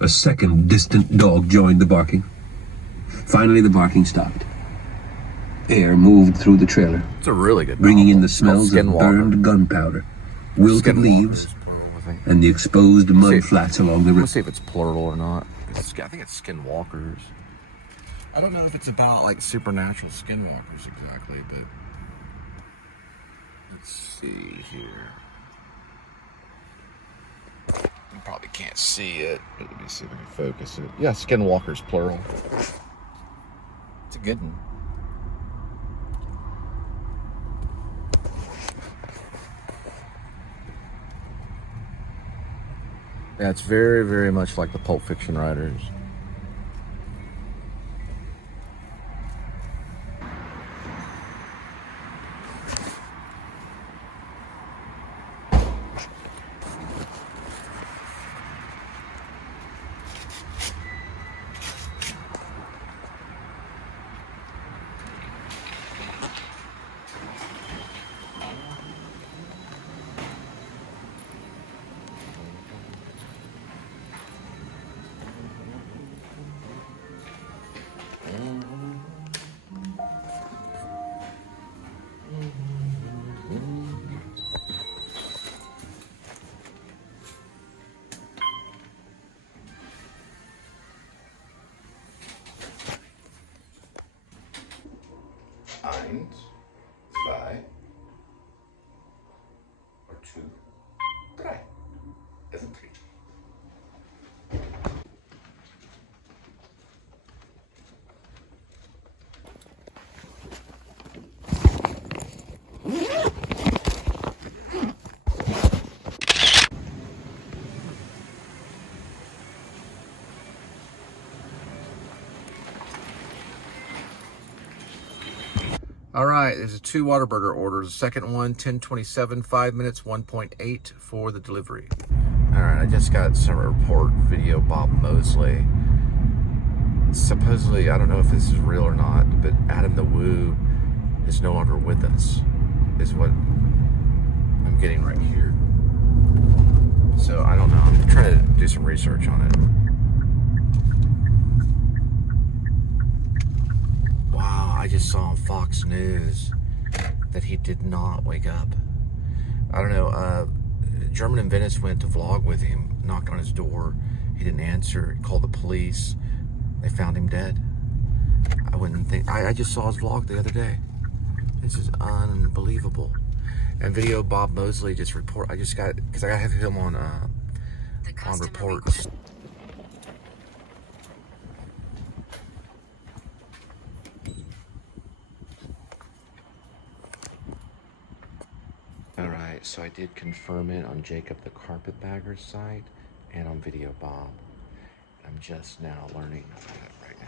A second distant dog joined the barking. Finally, the barking stopped. Air moved through the trailer, It's a really good bringing novel. in the It's called smells of Skinwalker. burned gunpowder, wilted Skinwalkers, leaves, plural, I think. and the exposed mud See, flats along the Let's river. see if it's plural or not. I think it's Skinwalkers. I don't know if it's about like supernatural skinwalkers exactly, but let's see here. You probably can't see it, but let me see if I can focus it. Yeah, Skinwalkers plural. It's a good one. Yeah, it's very, very much like the Pulp Fiction writers. Eins, zwei, or 2, 3. Isn't 3. All right, there's a 2 Whataburger orders. The second one, 10:27, 5 minutes, 1.8 for the delivery. All right, I just got some report video Bob Mosley. Supposedly, I don't know if this is real or not, but Adam the Woo is no longer with us, is what I'm getting right here. So I don't know. I'm trying to do some research on it. Wow, I just saw on Fox News that he did not wake up. I don't know, German and Venice went to vlog with him, knocked on his door. He didn't answer, called the police. They found him dead. I wouldn't think, I just saw his vlog the other day. This is unbelievable. And video Bob Mosley just report, I just got, because I have him on reports. Alright, so I did confirm it on Jacob the Carpetbagger's site and on Video Bob. I'm just now learning about it right now.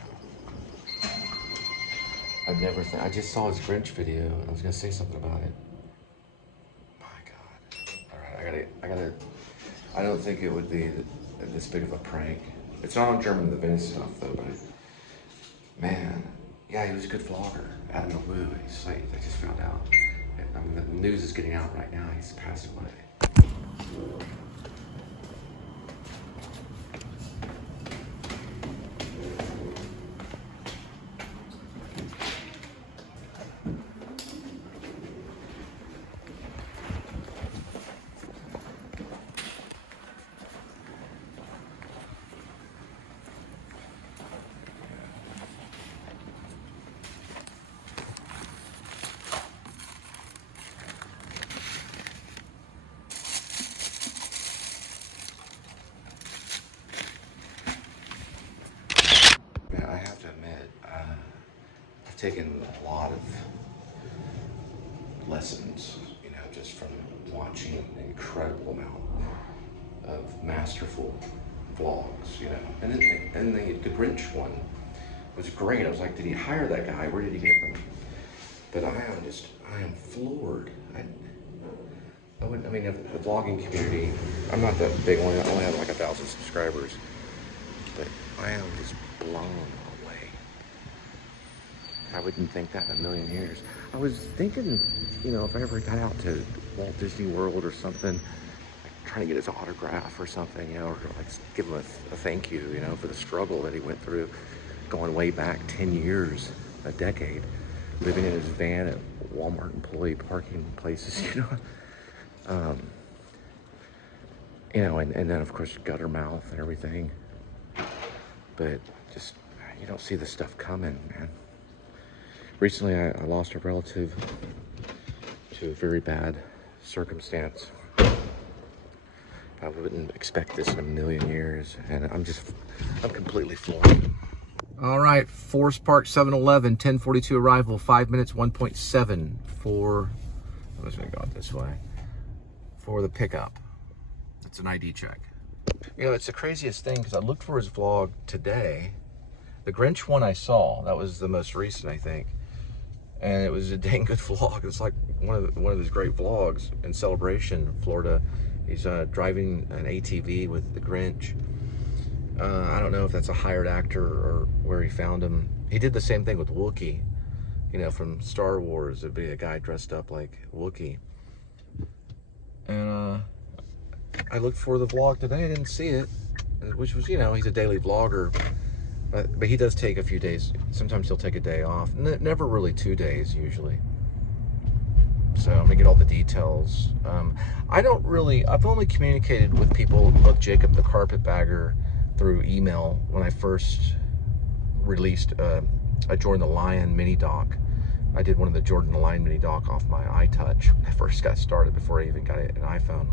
I just saw his Grinch video and I was gonna say something about it. My God. Alright, I don't think it would be this big of a prank. It's not on German the Venice stuff though, but man, yeah, he was a good vlogger. Adam the Woo, I just found out. I mean, the news is getting out right now. He's passed away. I have to admit, I've taken a lot of lessons, you know, just from watching an incredible amount of masterful vlogs, you know. And then the Grinch one was great. I was like, did he hire that guy? Where did he get it from? But I am floored. I mean, the vlogging community, I'm not that big one. I only have like 1,000 subscribers. But I am just blown away. I wouldn't think that in a million years. I was thinking, if I ever got out to Walt Disney World or something, like trying to get his autograph or something, or like give him a thank you, for the struggle that he went through, going way back 10 years, a decade, living in his van at Walmart employee parking places, and then of course gutter mouth and everything. But just, you don't see this stuff coming, man. Recently, I lost a relative to a very bad circumstance. I wouldn't expect this in a million years, and I'm completely floored. All right, Forest Park 7-Eleven, 10:42 arrival, 5 minutes, 1.7 for, I'm just gonna go out this way, for the pickup. It's an ID check. It's the craziest thing, because I looked for his vlog today. The Grinch one I saw, that was the most recent, I think. And it was a dang good vlog. It's like one of his great vlogs in Celebration, Florida. He's driving an ATV with the Grinch. I don't know if that's a hired actor or where he found him. He did the same thing with Wookiee, from Star Wars. It'd be a guy dressed up like Wookiee. And I looked for the vlog today. I didn't see it, which was, he's a daily vlogger. But he does take a few days. Sometimes he'll take a day off. Never really 2 days, usually. So I'm gonna get all the details. I've only communicated with people like Jacob the Carpetbagger through email when I first released a Jordan the Lion mini doc. I did one of the Jordan the Lion mini doc off my iTouch when I first got started, before I even got an iPhone.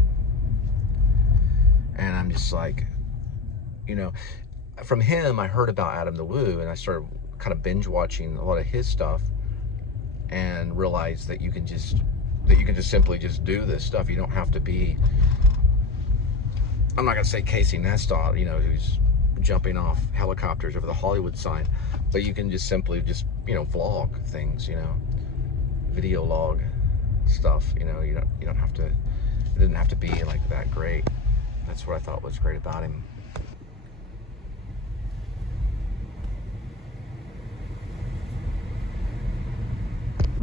And I'm just like, from him, I heard about Adam the Woo, and I started kind of binge watching a lot of his stuff, and realized that you can just simply just do this stuff. You don't have to be, I'm not gonna say Casey Neistat, who's jumping off helicopters over the Hollywood sign, but you can just simply vlog things, video log stuff. You don't have to. It doesn't have to be like that great. That's what I thought was great about him.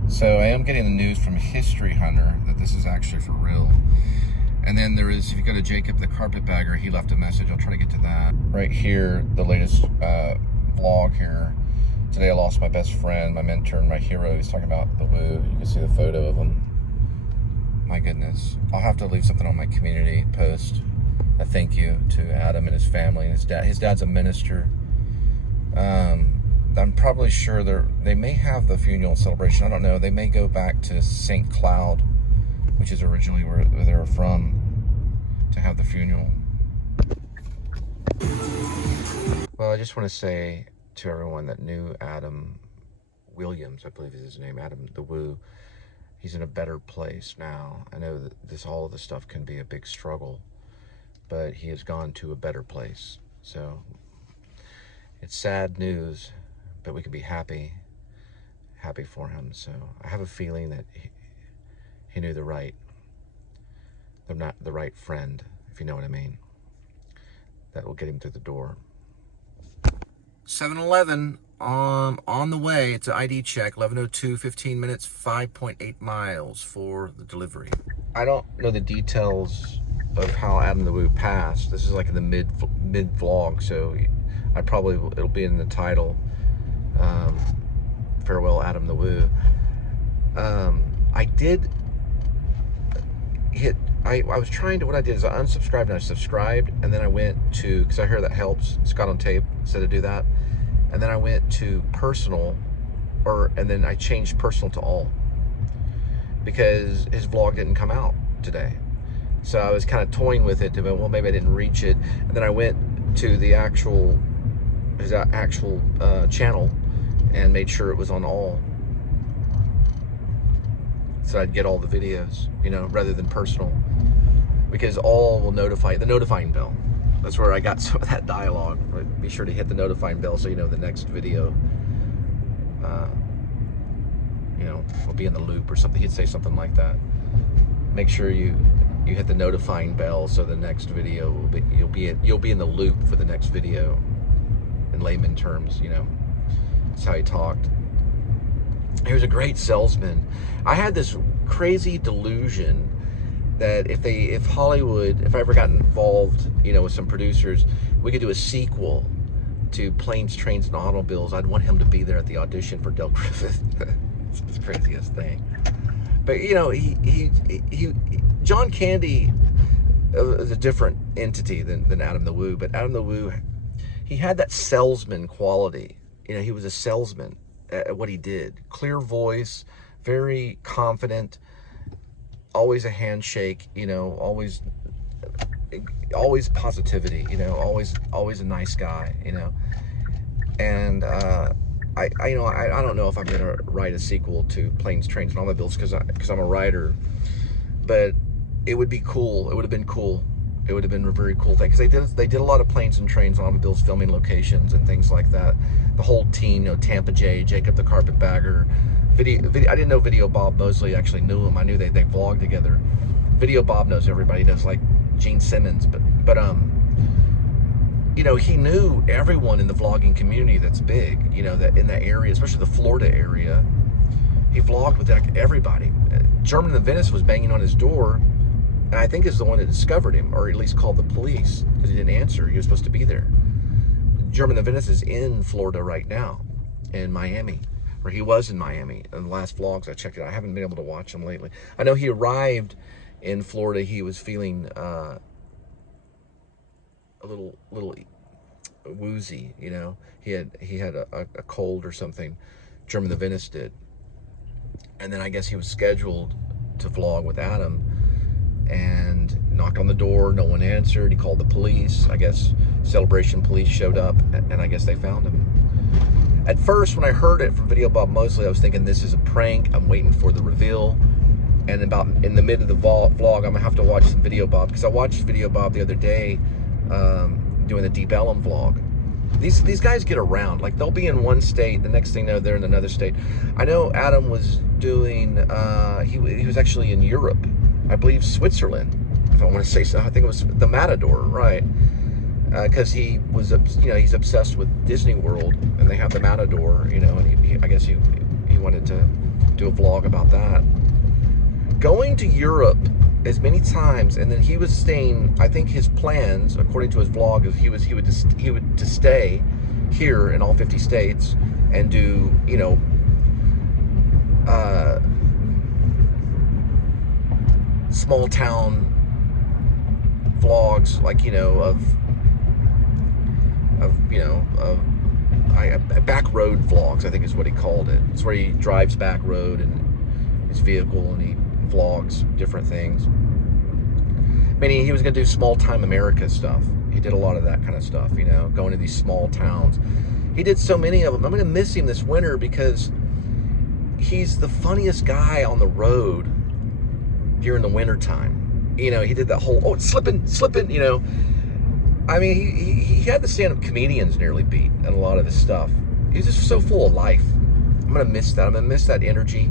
So I am getting the news from History Hunter that this is actually for real. And then there is, if you go to Jacob the Carpetbagger, he left a message. I'll try to get to that. Right here, the latest vlog here. Today I lost my best friend, my mentor, and my hero. He's talking about the Woo. You can see the photo of him. My goodness. I'll have to leave something on my community post. A thank you to Adam and his family and his dad. His dad's a minister. I'm probably sure they may have the funeral celebration. I don't know. They may go back to St. Cloud, which is originally where they were from, to have the funeral. Well, I just want to say to everyone that knew Adam Williams, I believe is his name, Adam the Woo, he's in a better place now. I know that all of this stuff can be a big struggle, but he has gone to a better place. So it's sad news, but we can be happy for him. So I have a feeling that he knew the right friend, if you know what I mean, that will get him through the door. 7-Eleven on the way. It's an ID check, 11:02, 15 minutes, 5.8 miles for the delivery. I don't know the details of how Adam the Woo passed. This is like in the mid vlog, so it'll be in the title. Farewell, Adam the Woo. I did hit. I was trying to. What I did is I unsubscribed and I subscribed, and then I went to, because I hear that helps. Scott on Tape said to do that, and then I went to personal, and then I changed personal to all, because his vlog didn't come out today. So I was kind of toying with it to, well, maybe I didn't reach it, and then I went to his actual channel and made sure it was on all, so I'd get all the videos, rather than personal, because all will notify, the notifying bell. That's where I got some of that dialogue. Be sure to hit the notifying bell so the next video, will be in the loop or something. He'd say something like that. Make sure you hit the notifying bell so the next video will be, you'll be in the loop for the next video. In layman terms, that's how he talked. He was a great salesman. I had this crazy delusion that if Hollywood, if I ever got involved, with some producers, we could do a sequel to Planes, Trains, and Automobiles. I'd want him to be there at the audition for Del Griffith. It's the craziest thing. But John Candy is a different entity than Adam the Woo. But Adam the Woo, he had that salesman quality. He was a salesman at what he did. Clear voice, very confident, always a handshake, always positivity, always a nice guy, And I don't know if I'm gonna write a sequel to Planes, Trains, and Automobiles because I'm a writer, but it would be cool. It would have been cool. It would have been a very cool thing because they did a lot of Planes and Trains and Automobiles filming locations and things like that. The whole team, Tampa J, Jacob the Carpetbagger, video. I didn't know Video Bob Mosley actually knew him. I knew they vlogged together. Video Bob knows everybody. He knows like Gene Simmons, but he knew everyone in the vlogging community that's big. That in that area, especially the Florida area, he vlogged with like everybody. German in the Venice was banging on his door. And I think is the one that discovered him, or at least called the police, because he didn't answer. He was supposed to be there. German the Venice is in Florida right now, in Miami, or he was in Miami. In the last vlogs I checked it out. I haven't been able to watch him lately. I know he arrived in Florida. He was feeling a little woozy. He had a cold or something. German the Venice did, and then I guess he was scheduled to vlog with Adam. And knocked on the door, no one answered. He called the police. I guess Celebration police showed up, and I guess they found him. At first, when I heard it from Video Bob Mosley, I was thinking this is a prank. I'm waiting for the reveal. And about in the mid of the vlog, I'm gonna have to watch some Video Bob, because I watched Video Bob the other day doing the Deep Ellum vlog. These guys get around. Like, they'll be in one state, the next thing they're in another state. I know Adam was doing he was actually in Europe. I believe Switzerland, if I want to say so. I think it was the Matador, right? Because he was, he's obsessed with Disney World, and they have the Matador, and I guess he wanted to do a vlog about that. Going to Europe as many times, and then he was staying. I think his plans, according to his vlog, is he would to stay here in all 50 states and do, small town vlogs, like back road vlogs, I think is what he called it. It's where he drives back road in his vehicle and he vlogs different things. Meaning he was going to do small time America stuff. He did a lot of that kind of stuff, going to these small towns. He did so many of them. I'm going to miss him this winter because he's the funniest guy on the road during the winter time. He did that whole, slipping, I mean, he had the stand-up comedians nearly beat and a lot of his stuff. He's just so full of life. I'm going to miss that. I'm going to miss that energy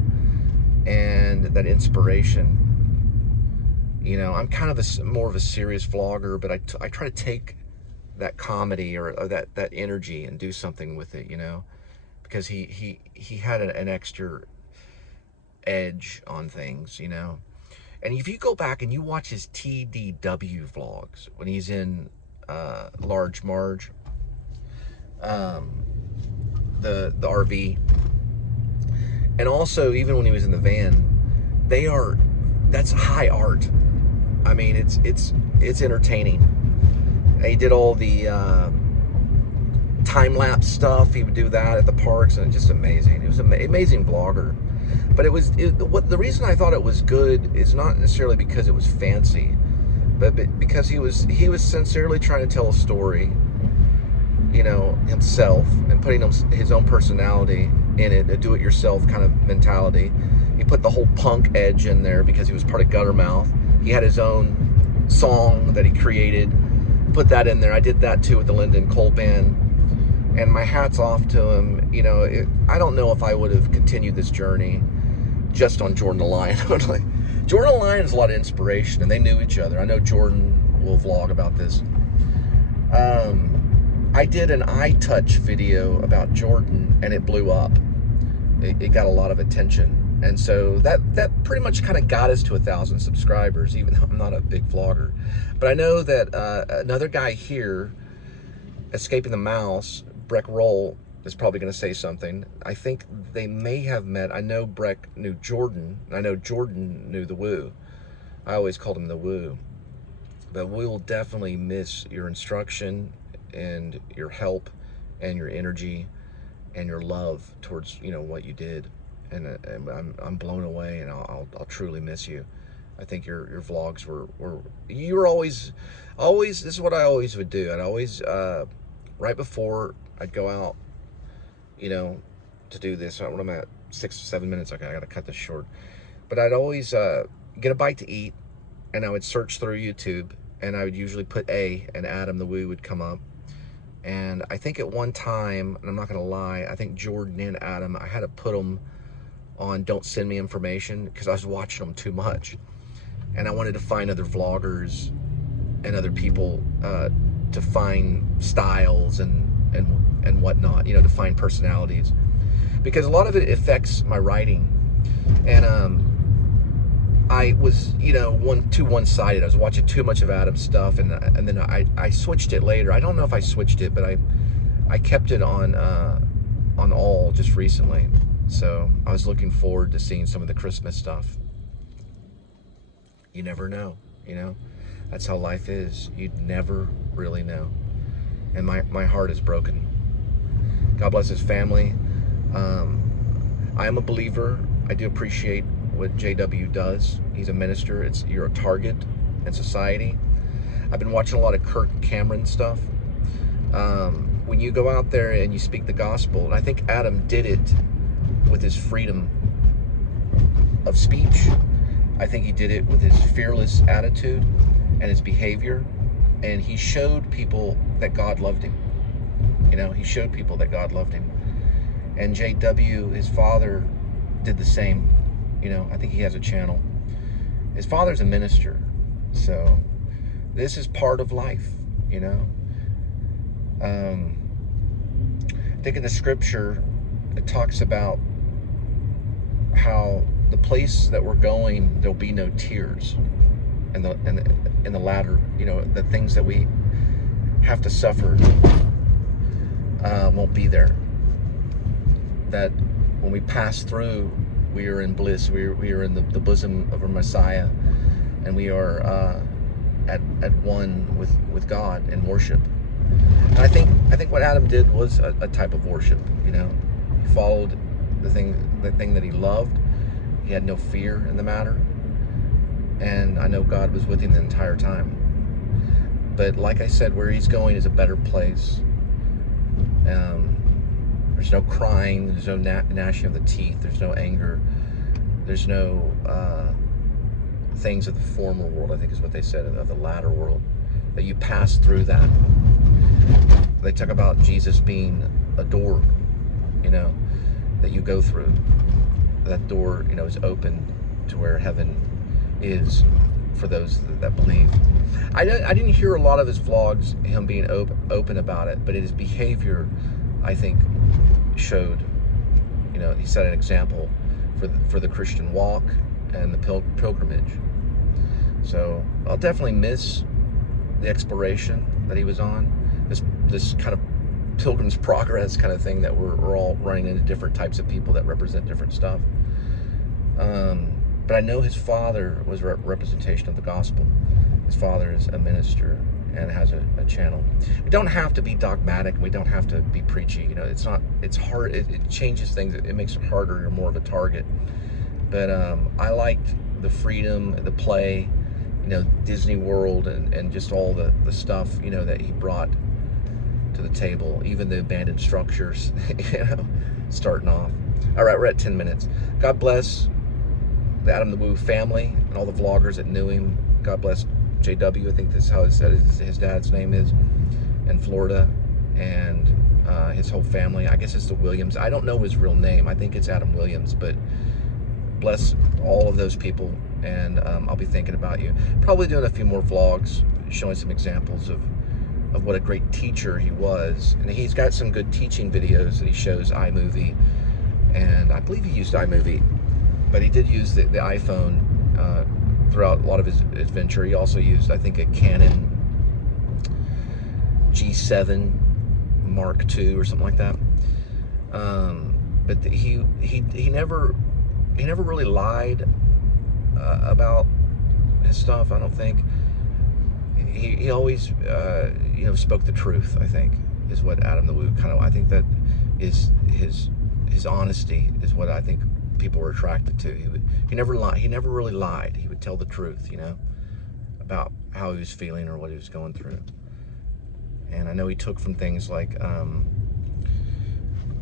and that inspiration. I'm kind of more of a serious vlogger, but I try to take that comedy or that energy and do something with it, because he had an extra edge on things, And if you go back and you watch his TDW vlogs when he's in Large Marge, the RV, and also even when he was in the van, that's high art. I mean, it's entertaining. He did all the time-lapse stuff. He would do that at the parks, and just amazing. He was an amazing vlogger. But the reason I thought it was good is not necessarily because it was fancy, but because he was sincerely trying to tell a story, himself, and putting his own personality in it, a do-it-yourself kind of mentality. He put the whole punk edge in there because he was part of Guttermouth. He had his own song that he created, put that in there. I did that too with the Linda and Cole Band. And my hat's off to him. I don't know if I would have continued this journey just on Jordan the Lion. Jordan the Lion is a lot of inspiration, and they knew each other. I know Jordan will vlog about this. I did an iTouch video about Jordan, and it blew up. it got a lot of attention. And so that pretty much kind of got us to 1,000 subscribers, even though I'm not a big vlogger. But I know that another guy here, Escaping the Mouse, Breck Roll, is probably going to say something. I think they may have met. I know Breck knew Jordan. I know Jordan knew the Woo. I always called him the Woo. But we will definitely miss your instruction and your help and your energy and your love towards, you know, what you did. And I'm blown away, and I'll truly miss you. I think your vlogs you were always, this is what I always would do. I'd always, right before I'd go out, you know, to do this, when I'm at 6 or 7 minutes, okay, I gotta cut this short. But I'd always get a bite to eat, and I would search through YouTube, and I would usually put A, and Adam the Woo would come up. And I think at one time, and I'm not gonna lie, I think Jordan and Adam, I had to put them on Don't Send Me Information, because I was watching them too much. And I wanted to find other vloggers and other people to find styles and whatnot, you know, to find personalities. Because a lot of it affects my writing. And I was, you know, too one-sided. I was watching too much of Adam's stuff, and then I switched it later. I don't know if I switched it, but I kept it on all just recently. So I was looking forward to seeing some of the Christmas stuff. You never know, you know? That's how life is. You'd never really know. And my heart is broken. God bless his family. I am a believer. I do appreciate what JW does. He's a minister. You're a target in society. I've been watching a lot of Kirk Cameron stuff. When you go out there and you speak the gospel, and I think Adam did it with his freedom of speech. I think he did it with his fearless attitude and his behavior, and he showed people that God loved him. You know, he showed people that God loved him. And JW, his father, did the same. You know, I think he has a channel. His father's a minister, so this is part of life, you know. I think in the scripture, it talks about how the place that we're going, there'll be no tears in the latter, you know, the things that we have to suffer won't be there. That when we pass through, we are in bliss. We are in the bosom of our Messiah, and we are at one with God in worship. And I think what Adam did was a type of worship. You know, he followed the thing that he loved. He had no fear in the matter, and I know God was with him the entire time. But like I said, where he's going is a better place. There's no crying, there's no gnashing of the teeth, there's no anger, there's no things of the former world, I think is what they said, of the latter world, that you pass through that. They talk about Jesus being a door, you know, that you go through. That door, you know, is open to where heaven is for those that believe. I didn't hear a lot of his vlogs, him being open about it, but his behavior, I think, showed, you know, he set an example for the Christian walk and the pilgrimage. So I'll definitely miss the exploration that he was on, this kind of Pilgrim's Progress kind of thing, that we're all running into different types of people that represent different stuff. But I know his father was a representation of the gospel. His father is a minister and has a channel. We don't have to be dogmatic. We don't have to be preachy. You know, it's hard. It changes things. It makes it harder. You're more of a target. But I liked the freedom, the play, you know, Disney World, and just all the stuff, you know, that he brought to the table, even the abandoned structures, you know, starting off. All right, we're at 10 minutes. God bless the Adam the Woo family and all the vloggers that knew him. God bless JW, I think that's how his dad's name is, in Florida, and his whole family. I guess it's the Williams. I don't know his real name. I think it's Adam Williams, but bless all of those people, and I'll be thinking about you. Probably doing a few more vlogs, showing some examples of what a great teacher he was. And he's got some good teaching videos that he shows, iMovie, and I believe he used iMovie, but he did use the iPhone throughout a lot of his adventure. He also used, I think, a Canon G7 Mark II or something like that. But he never really lied about his stuff. I don't think he always spoke the truth. I think is what Adam the Woo kind of. I think that is his honesty is what I think people were attracted to. He never lied. He never really lied. He would tell the truth, about how he was feeling or what he was going through. And I know he took from things like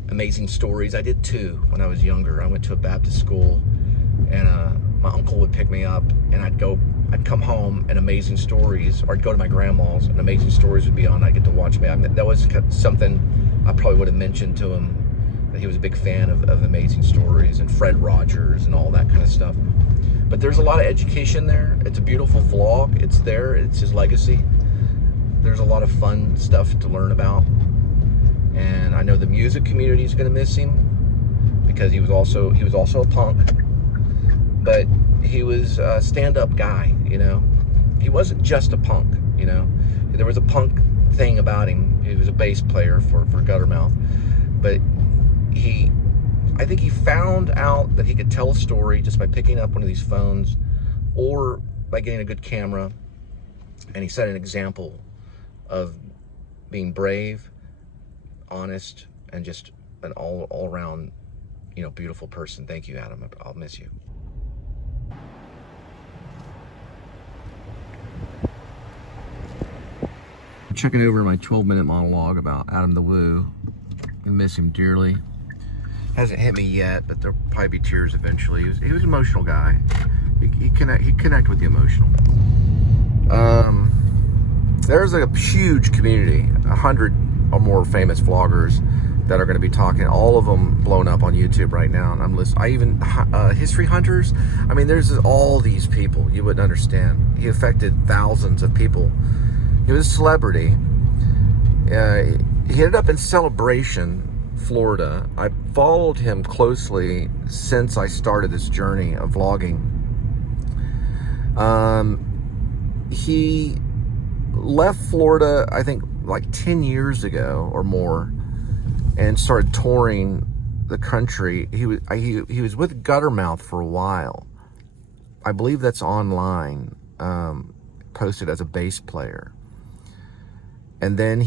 amazing stories. I did too when I was younger. I went to a Baptist school, and my uncle would pick me up, and I'd come home, and amazing stories, or I'd go to my grandma's, and amazing stories would be on. I'd get to watch me. That was something I probably would have mentioned to him, that he was a big fan of amazing stories and Fred Rogers and all that kind of stuff. But there's a lot of education there. It's a beautiful vlog. It's there. It's his legacy. There's a lot of fun stuff to learn about. And I know the music community is going to miss him, because he was also a punk. But he was a stand-up guy, He wasn't just a punk, There was a punk thing about him. He was a bass player for Guttermouth. But I think he found out that he could tell a story just by picking up one of these phones or by getting a good camera. And he set an example of being brave, honest, and just an all-around, beautiful person. Thank you, Adam. I'll miss you. Checking over my 12-minute monologue about Adam the Woo. I miss him dearly. Hasn't hit me yet, but there'll probably be tears eventually. He was an emotional guy. He connect with the emotional. There's a huge community, 100 or more famous vloggers that are going to be talking. All of them blown up on YouTube right now, and I'm listening. History hunters. I mean, there's all these people you wouldn't understand. He affected thousands of people. He was a celebrity. He ended up in Celebration, Florida. I followed him closely since I started this journey of vlogging. He left Florida, I think, like 10 years ago or more, and started touring the country. He was with Guttermouth for a while. I believe that's online, posted as a bass player. And then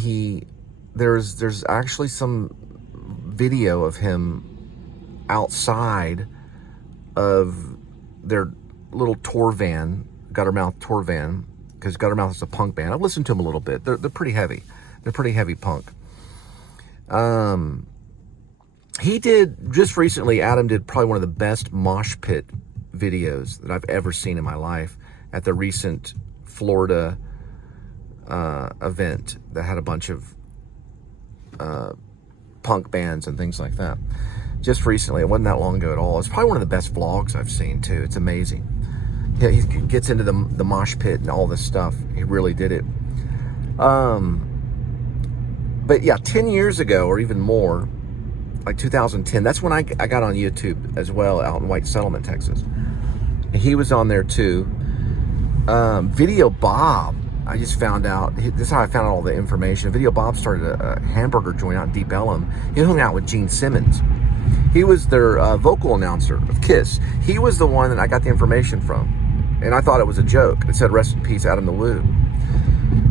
there's actually some video of him outside of their little tour van, Guttermouth tour van, because Guttermouth is a punk band. I've listened to them a little bit. They're pretty heavy. They're pretty heavy punk. He did, just recently, Adam did probably one of the best mosh pit videos that I've ever seen in my life at the recent Florida event that had a bunch of punk bands and things like that. Just recently, it wasn't that long ago at all. It's probably one of the best vlogs I've seen too. It's amazing. He gets into the mosh pit and all this stuff. He really did it. But yeah, 10 years ago or even more, like 2010, that's when I got on YouTube as well, out in White Settlement, Texas. And he was on there too. Video Bob, I just found out, this is how I found out all the information. Video Bob started a hamburger joint out in Deep Ellum. He hung out with Gene Simmons. He was their vocal announcer of Kiss. He was the one that I got the information from. And I thought it was a joke. It said, "Rest in peace, Adam the Woo."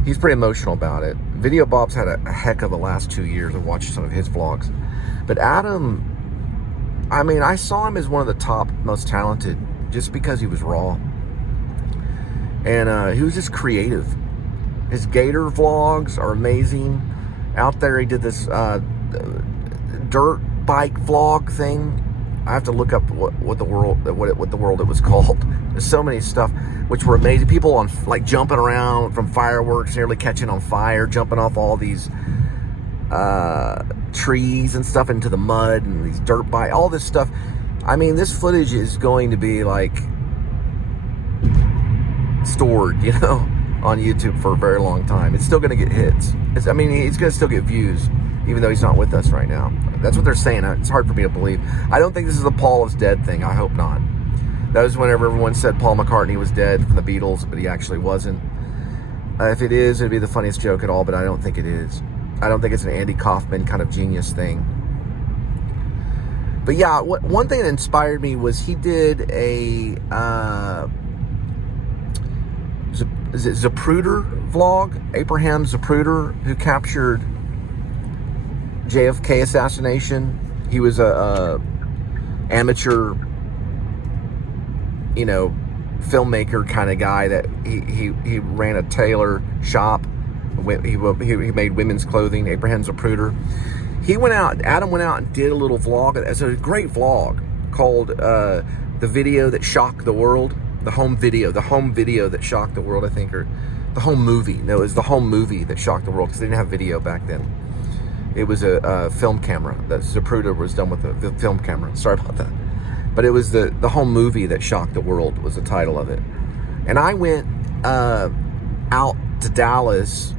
He's pretty emotional about it. Video Bob's had a heck of the last 2 years. I've watched some of his vlogs. But Adam, I mean, I saw him as one of the top, most talented, just because he was raw. And he was just creative. His gator vlogs are amazing. Out there, he did this dirt bike vlog thing. I have to look up what the world it was called. There's so many stuff which were amazing. People on like jumping around from fireworks, nearly catching on fire, jumping off all these trees and stuff into the mud, and these dirt bike, all this stuff. I mean, this footage is going to be like stored, on YouTube for a very long time. It's still going to get hits. It's going to still get views. even though he's not with us right now. That's what they're saying. It's hard for me to believe. I don't think this is the Paul is dead thing. I hope not. That was whenever everyone said Paul McCartney was dead from the Beatles, but he actually wasn't. If it is, it'd be the funniest joke at all, but I don't think it is. I don't think it's an Andy Kaufman kind of genius thing. But yeah, one thing that inspired me was he did a Zapruder vlog, Abraham Zapruder, who captured JFK assassination. He was a amateur, filmmaker kind of guy that he ran a tailor shop. He made women's clothing. Abraham Zapruder. Adam went out and did a little vlog. It's a great vlog called The Video That Shocked the World. The home video that shocked the world, I think, or the home movie. No, it was the home movie that shocked the world, because they didn't have video back then. It was a film camera that Zapruder was done with the film camera. Sorry about that. But it was the home movie that shocked the world was the title of it. And I went out to Dallas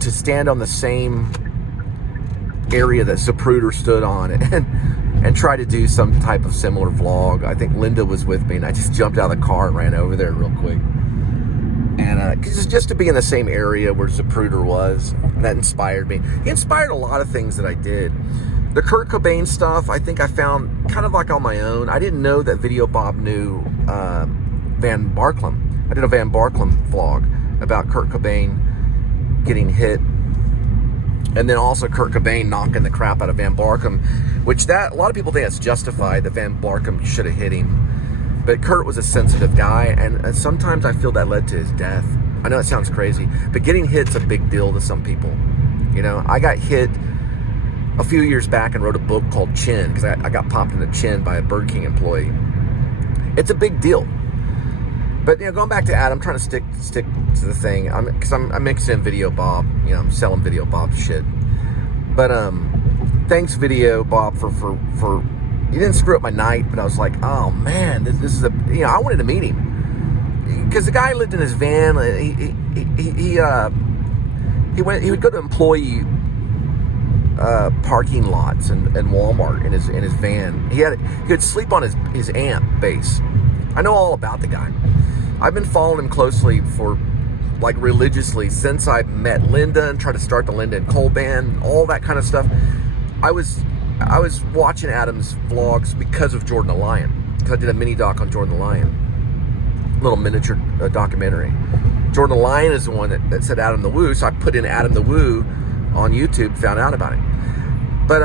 to stand on the same area that Zapruder stood on and try to do some type of similar vlog. I think Linda was with me, and I just jumped out of the car and ran over there real quick. And just to be in the same area where Zapruder was, that inspired me. He inspired a lot of things that I did. The Kurt Cobain stuff, I think I found kind of like on my own. I didn't know that Video Bob knew Van Barklem. I did a Van Barklem vlog about Kurt Cobain getting hit. And then also Kurt Cobain knocking the crap out of Van Barklem, which a lot of people think that's justified, that Van Barklem should have hit him. But Kurt was a sensitive guy, and sometimes I feel that led to his death. I know it sounds crazy, but getting hit's a big deal to some people. I got hit a few years back and wrote a book called Chin, because I got popped in the chin by a Burger King employee. It's a big deal. But going back to Adam, I'm trying to stick to the thing, because I'm mixing in Video Bob. I'm selling Video Bob shit. But thanks Video Bob for you didn't screw up my night. But I was like, oh man, this is I wanted to meet him, because the guy lived in his van. He would go to employee parking lots and Walmart in his van. He would sleep on his amp base. I know all about the guy. I've been following him closely for religiously since I met Linda and tried to start the Linda and Cole band, all that kind of stuff. I was watching Adam's vlogs because of Jordan the Lion, because I did a mini doc on Jordan the Lion, little miniature documentary. Jordan the Lion is the one that said Adam the Woo, so I put in Adam the Woo on YouTube, found out about it. But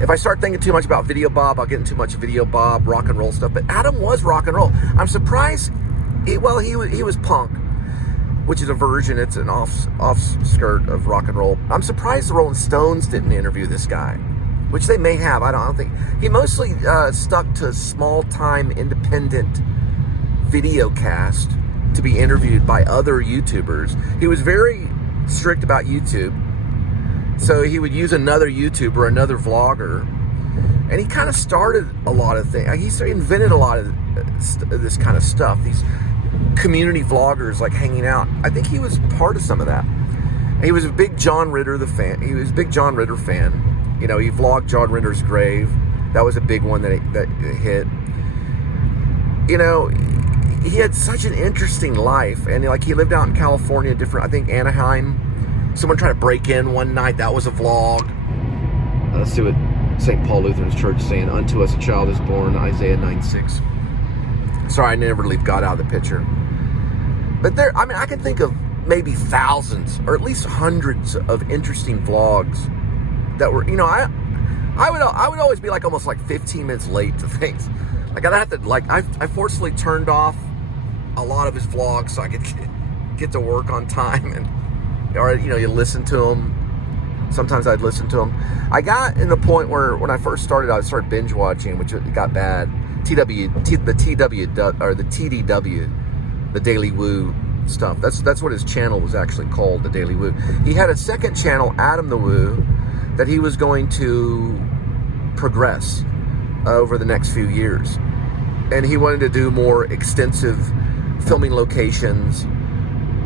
if I start thinking too much about Video Bob, I'll get into too much Video Bob, rock and roll stuff. But Adam was rock and roll. I'm surprised. He was punk, which is a version. It's an off skirt of rock and roll. I'm surprised the Rolling Stones didn't interview this guy, which they may have. I don't think. He mostly stuck to small-time independent video cast to be interviewed by other YouTubers. He was very strict about YouTube. So he would use another YouTuber, another vlogger, and he kind of started a lot of things. He invented a lot of this kind of stuff. These community vloggers hanging out. I think he was part of some of that. And he was a big John Ritter fan. He was a big John Ritter fan. He vlogged John Ritter's grave. That was a big one that hit. He had such an interesting life, and he lived out in California, I think Anaheim. Someone tried to break in one night. That was a vlog. Let's see what St. Paul Lutheran's Church is saying. Unto us a child is born, Isaiah 9:6. Sorry, I never leave God out of the picture. But I can think of maybe thousands, or at least hundreds of interesting vlogs that were, I would always be almost 15 minutes late to things. I'd have to, I forcefully turned off a lot of his vlogs so I could get to work on time, or you listen to them. Sometimes I'd listen to them. I got in the point where when I first started, I started binge watching, which it got bad. The TDW, the Daily Woo stuff. That's what his channel was actually called, the Daily Woo. He had a second channel, Adam the Woo, that he was going to progress over the next few years, and he wanted to do more extensive filming locations,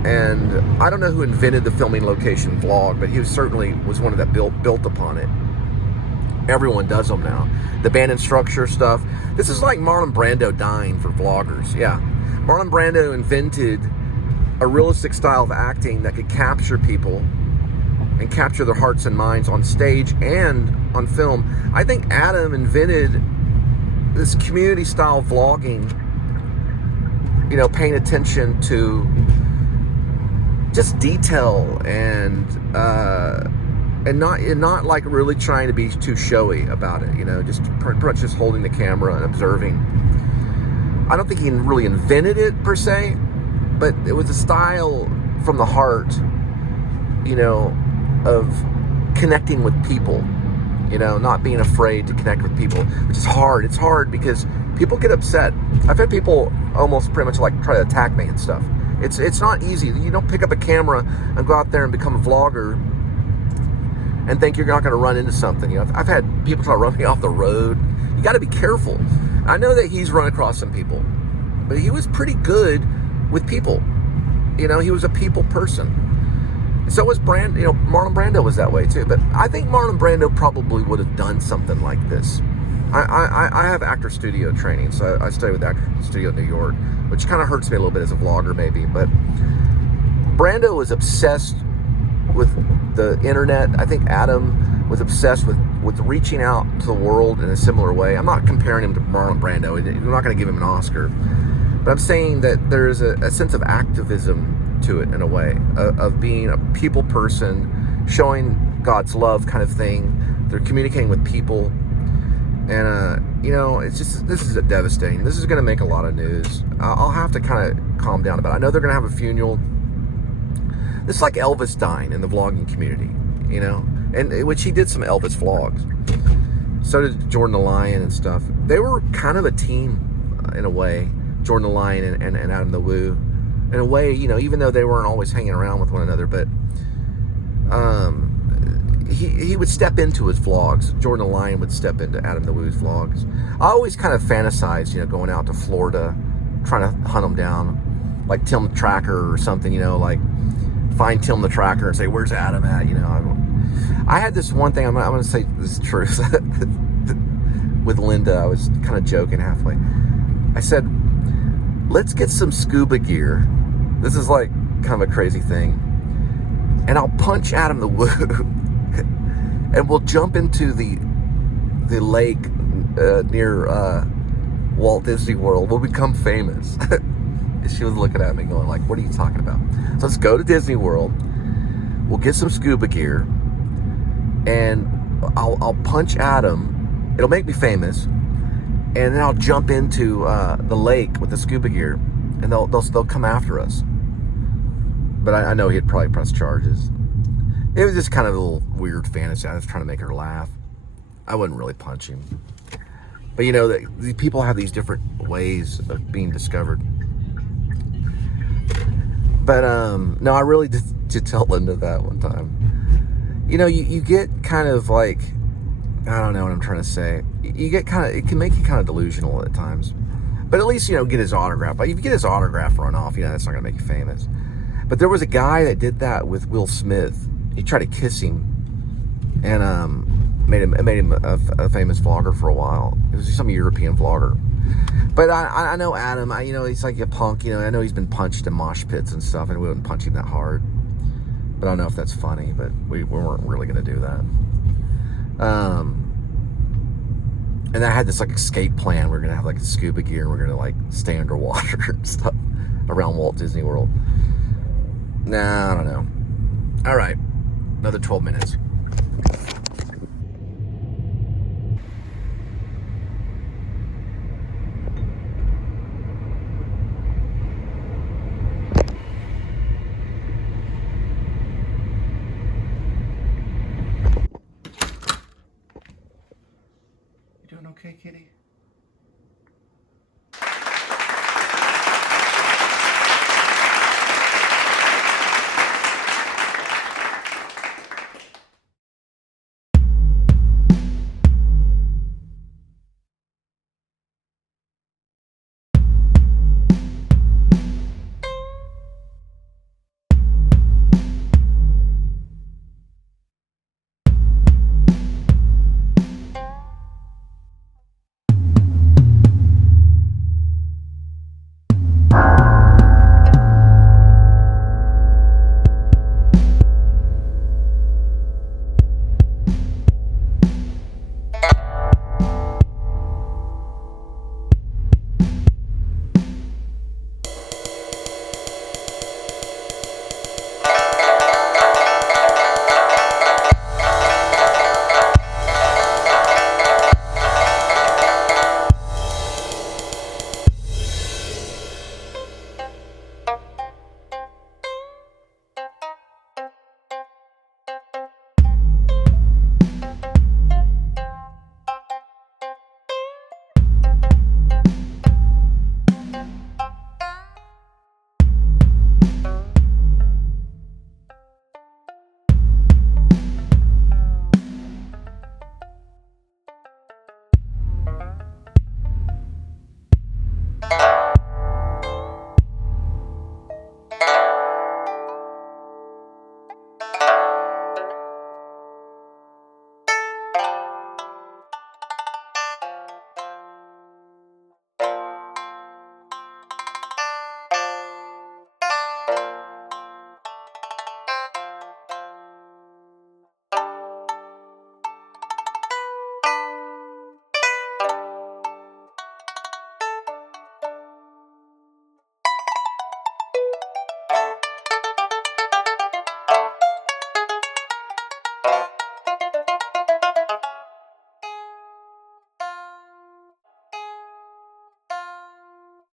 And I don't know who invented the filming location vlog, but he certainly was one of that built upon it. Everyone does them now. The band instructor stuff. This is like Marlon Brando dying for vloggers. Yeah. Marlon Brando invented a realistic style of acting that could capture people and capture their hearts and minds on stage and on film. I think Adam invented this community style vlogging, paying attention to just detail and not like really trying to be too showy about it, just pretty much just holding the camera and observing. I don't think he really invented it per se, but it was a style from the heart, of connecting with people, not being afraid to connect with people, which is hard. It's hard because people get upset. I've had people almost pretty much like try to attack me and stuff. It's not easy. You don't pick up a camera and go out there and become a vlogger and think you're not going to run into something. I've had people try to run me off the road. You got to be careful. I know that he's run across some people, but he was pretty good with people. He was a people person. So was Marlon Brando was that way too. But I think Marlon Brando probably would have done something like this. I have actor studio training, so I studied with Actor Studio in New York, which kind of hurts me a little bit as a vlogger maybe. But Brando was obsessed with the internet. I think Adam was obsessed with reaching out to the world in a similar way. I'm not comparing him to Marlon Brando. I'm not going to give him an Oscar. But I'm saying that there is a sense of activism to it in a way, of being a people person, showing God's love kind of thing. They're communicating with people. And, it's just, this is devastating. This is going to make a lot of news. I'll have to kind of calm down about it. I know they're going to have a funeral. This is like Elvis dying in the vlogging community, and which he did some Elvis vlogs. So did Jordan the Lion and stuff. They were kind of a team in a way, Jordan the Lion and Adam the Woo. In a way, even though they weren't always hanging around with one another, but he would step into his vlogs. Jordan the Lion would step into Adam the Woo's vlogs. I always kind of fantasized, going out to Florida, trying to hunt them down, like Tim the Tracker or something, like find Tim the Tracker and say, where's Adam at? I had this one thing, I'm going to say this truth. With Linda, I was kind of joking halfway. I said, let's get some scuba gear. This is like kind of a crazy thing. And I'll punch Adam the Woo. And we'll jump into the lake near Walt Disney World. We'll become famous. She was looking at me going like, what are you talking about? So let's go to Disney World. We'll get some scuba gear. And I'll punch Adam. It'll make me famous. And then I'll jump into the lake with the scuba gear. And they'll come after us. But I know he'd probably press charges. It was just kind of a little weird fantasy. I was trying to make her laugh. I wouldn't really punch him. But the people have these different ways of being discovered. But no, I really did tell Linda that one time. You get kind of like, I don't know what I'm trying to say. You get it can make you kind of delusional at times. But at least, get his autograph. Like, if you get his autograph run off, that's not going to make you famous. But there was a guy that did that with Will Smith. He tried to kiss him and made him a famous vlogger for a while. It was some European vlogger. But I know Adam. He's like a punk. I know he's been punched in mosh pits and stuff, and we wouldn't punch him that hard. But I don't know if that's funny. But we weren't really going to do that. And I had this like escape plan. We're going to have like scuba gear, and we're going to like stay underwater and stuff around Walt Disney World. Nah, I don't know. All right. Another 12 minutes.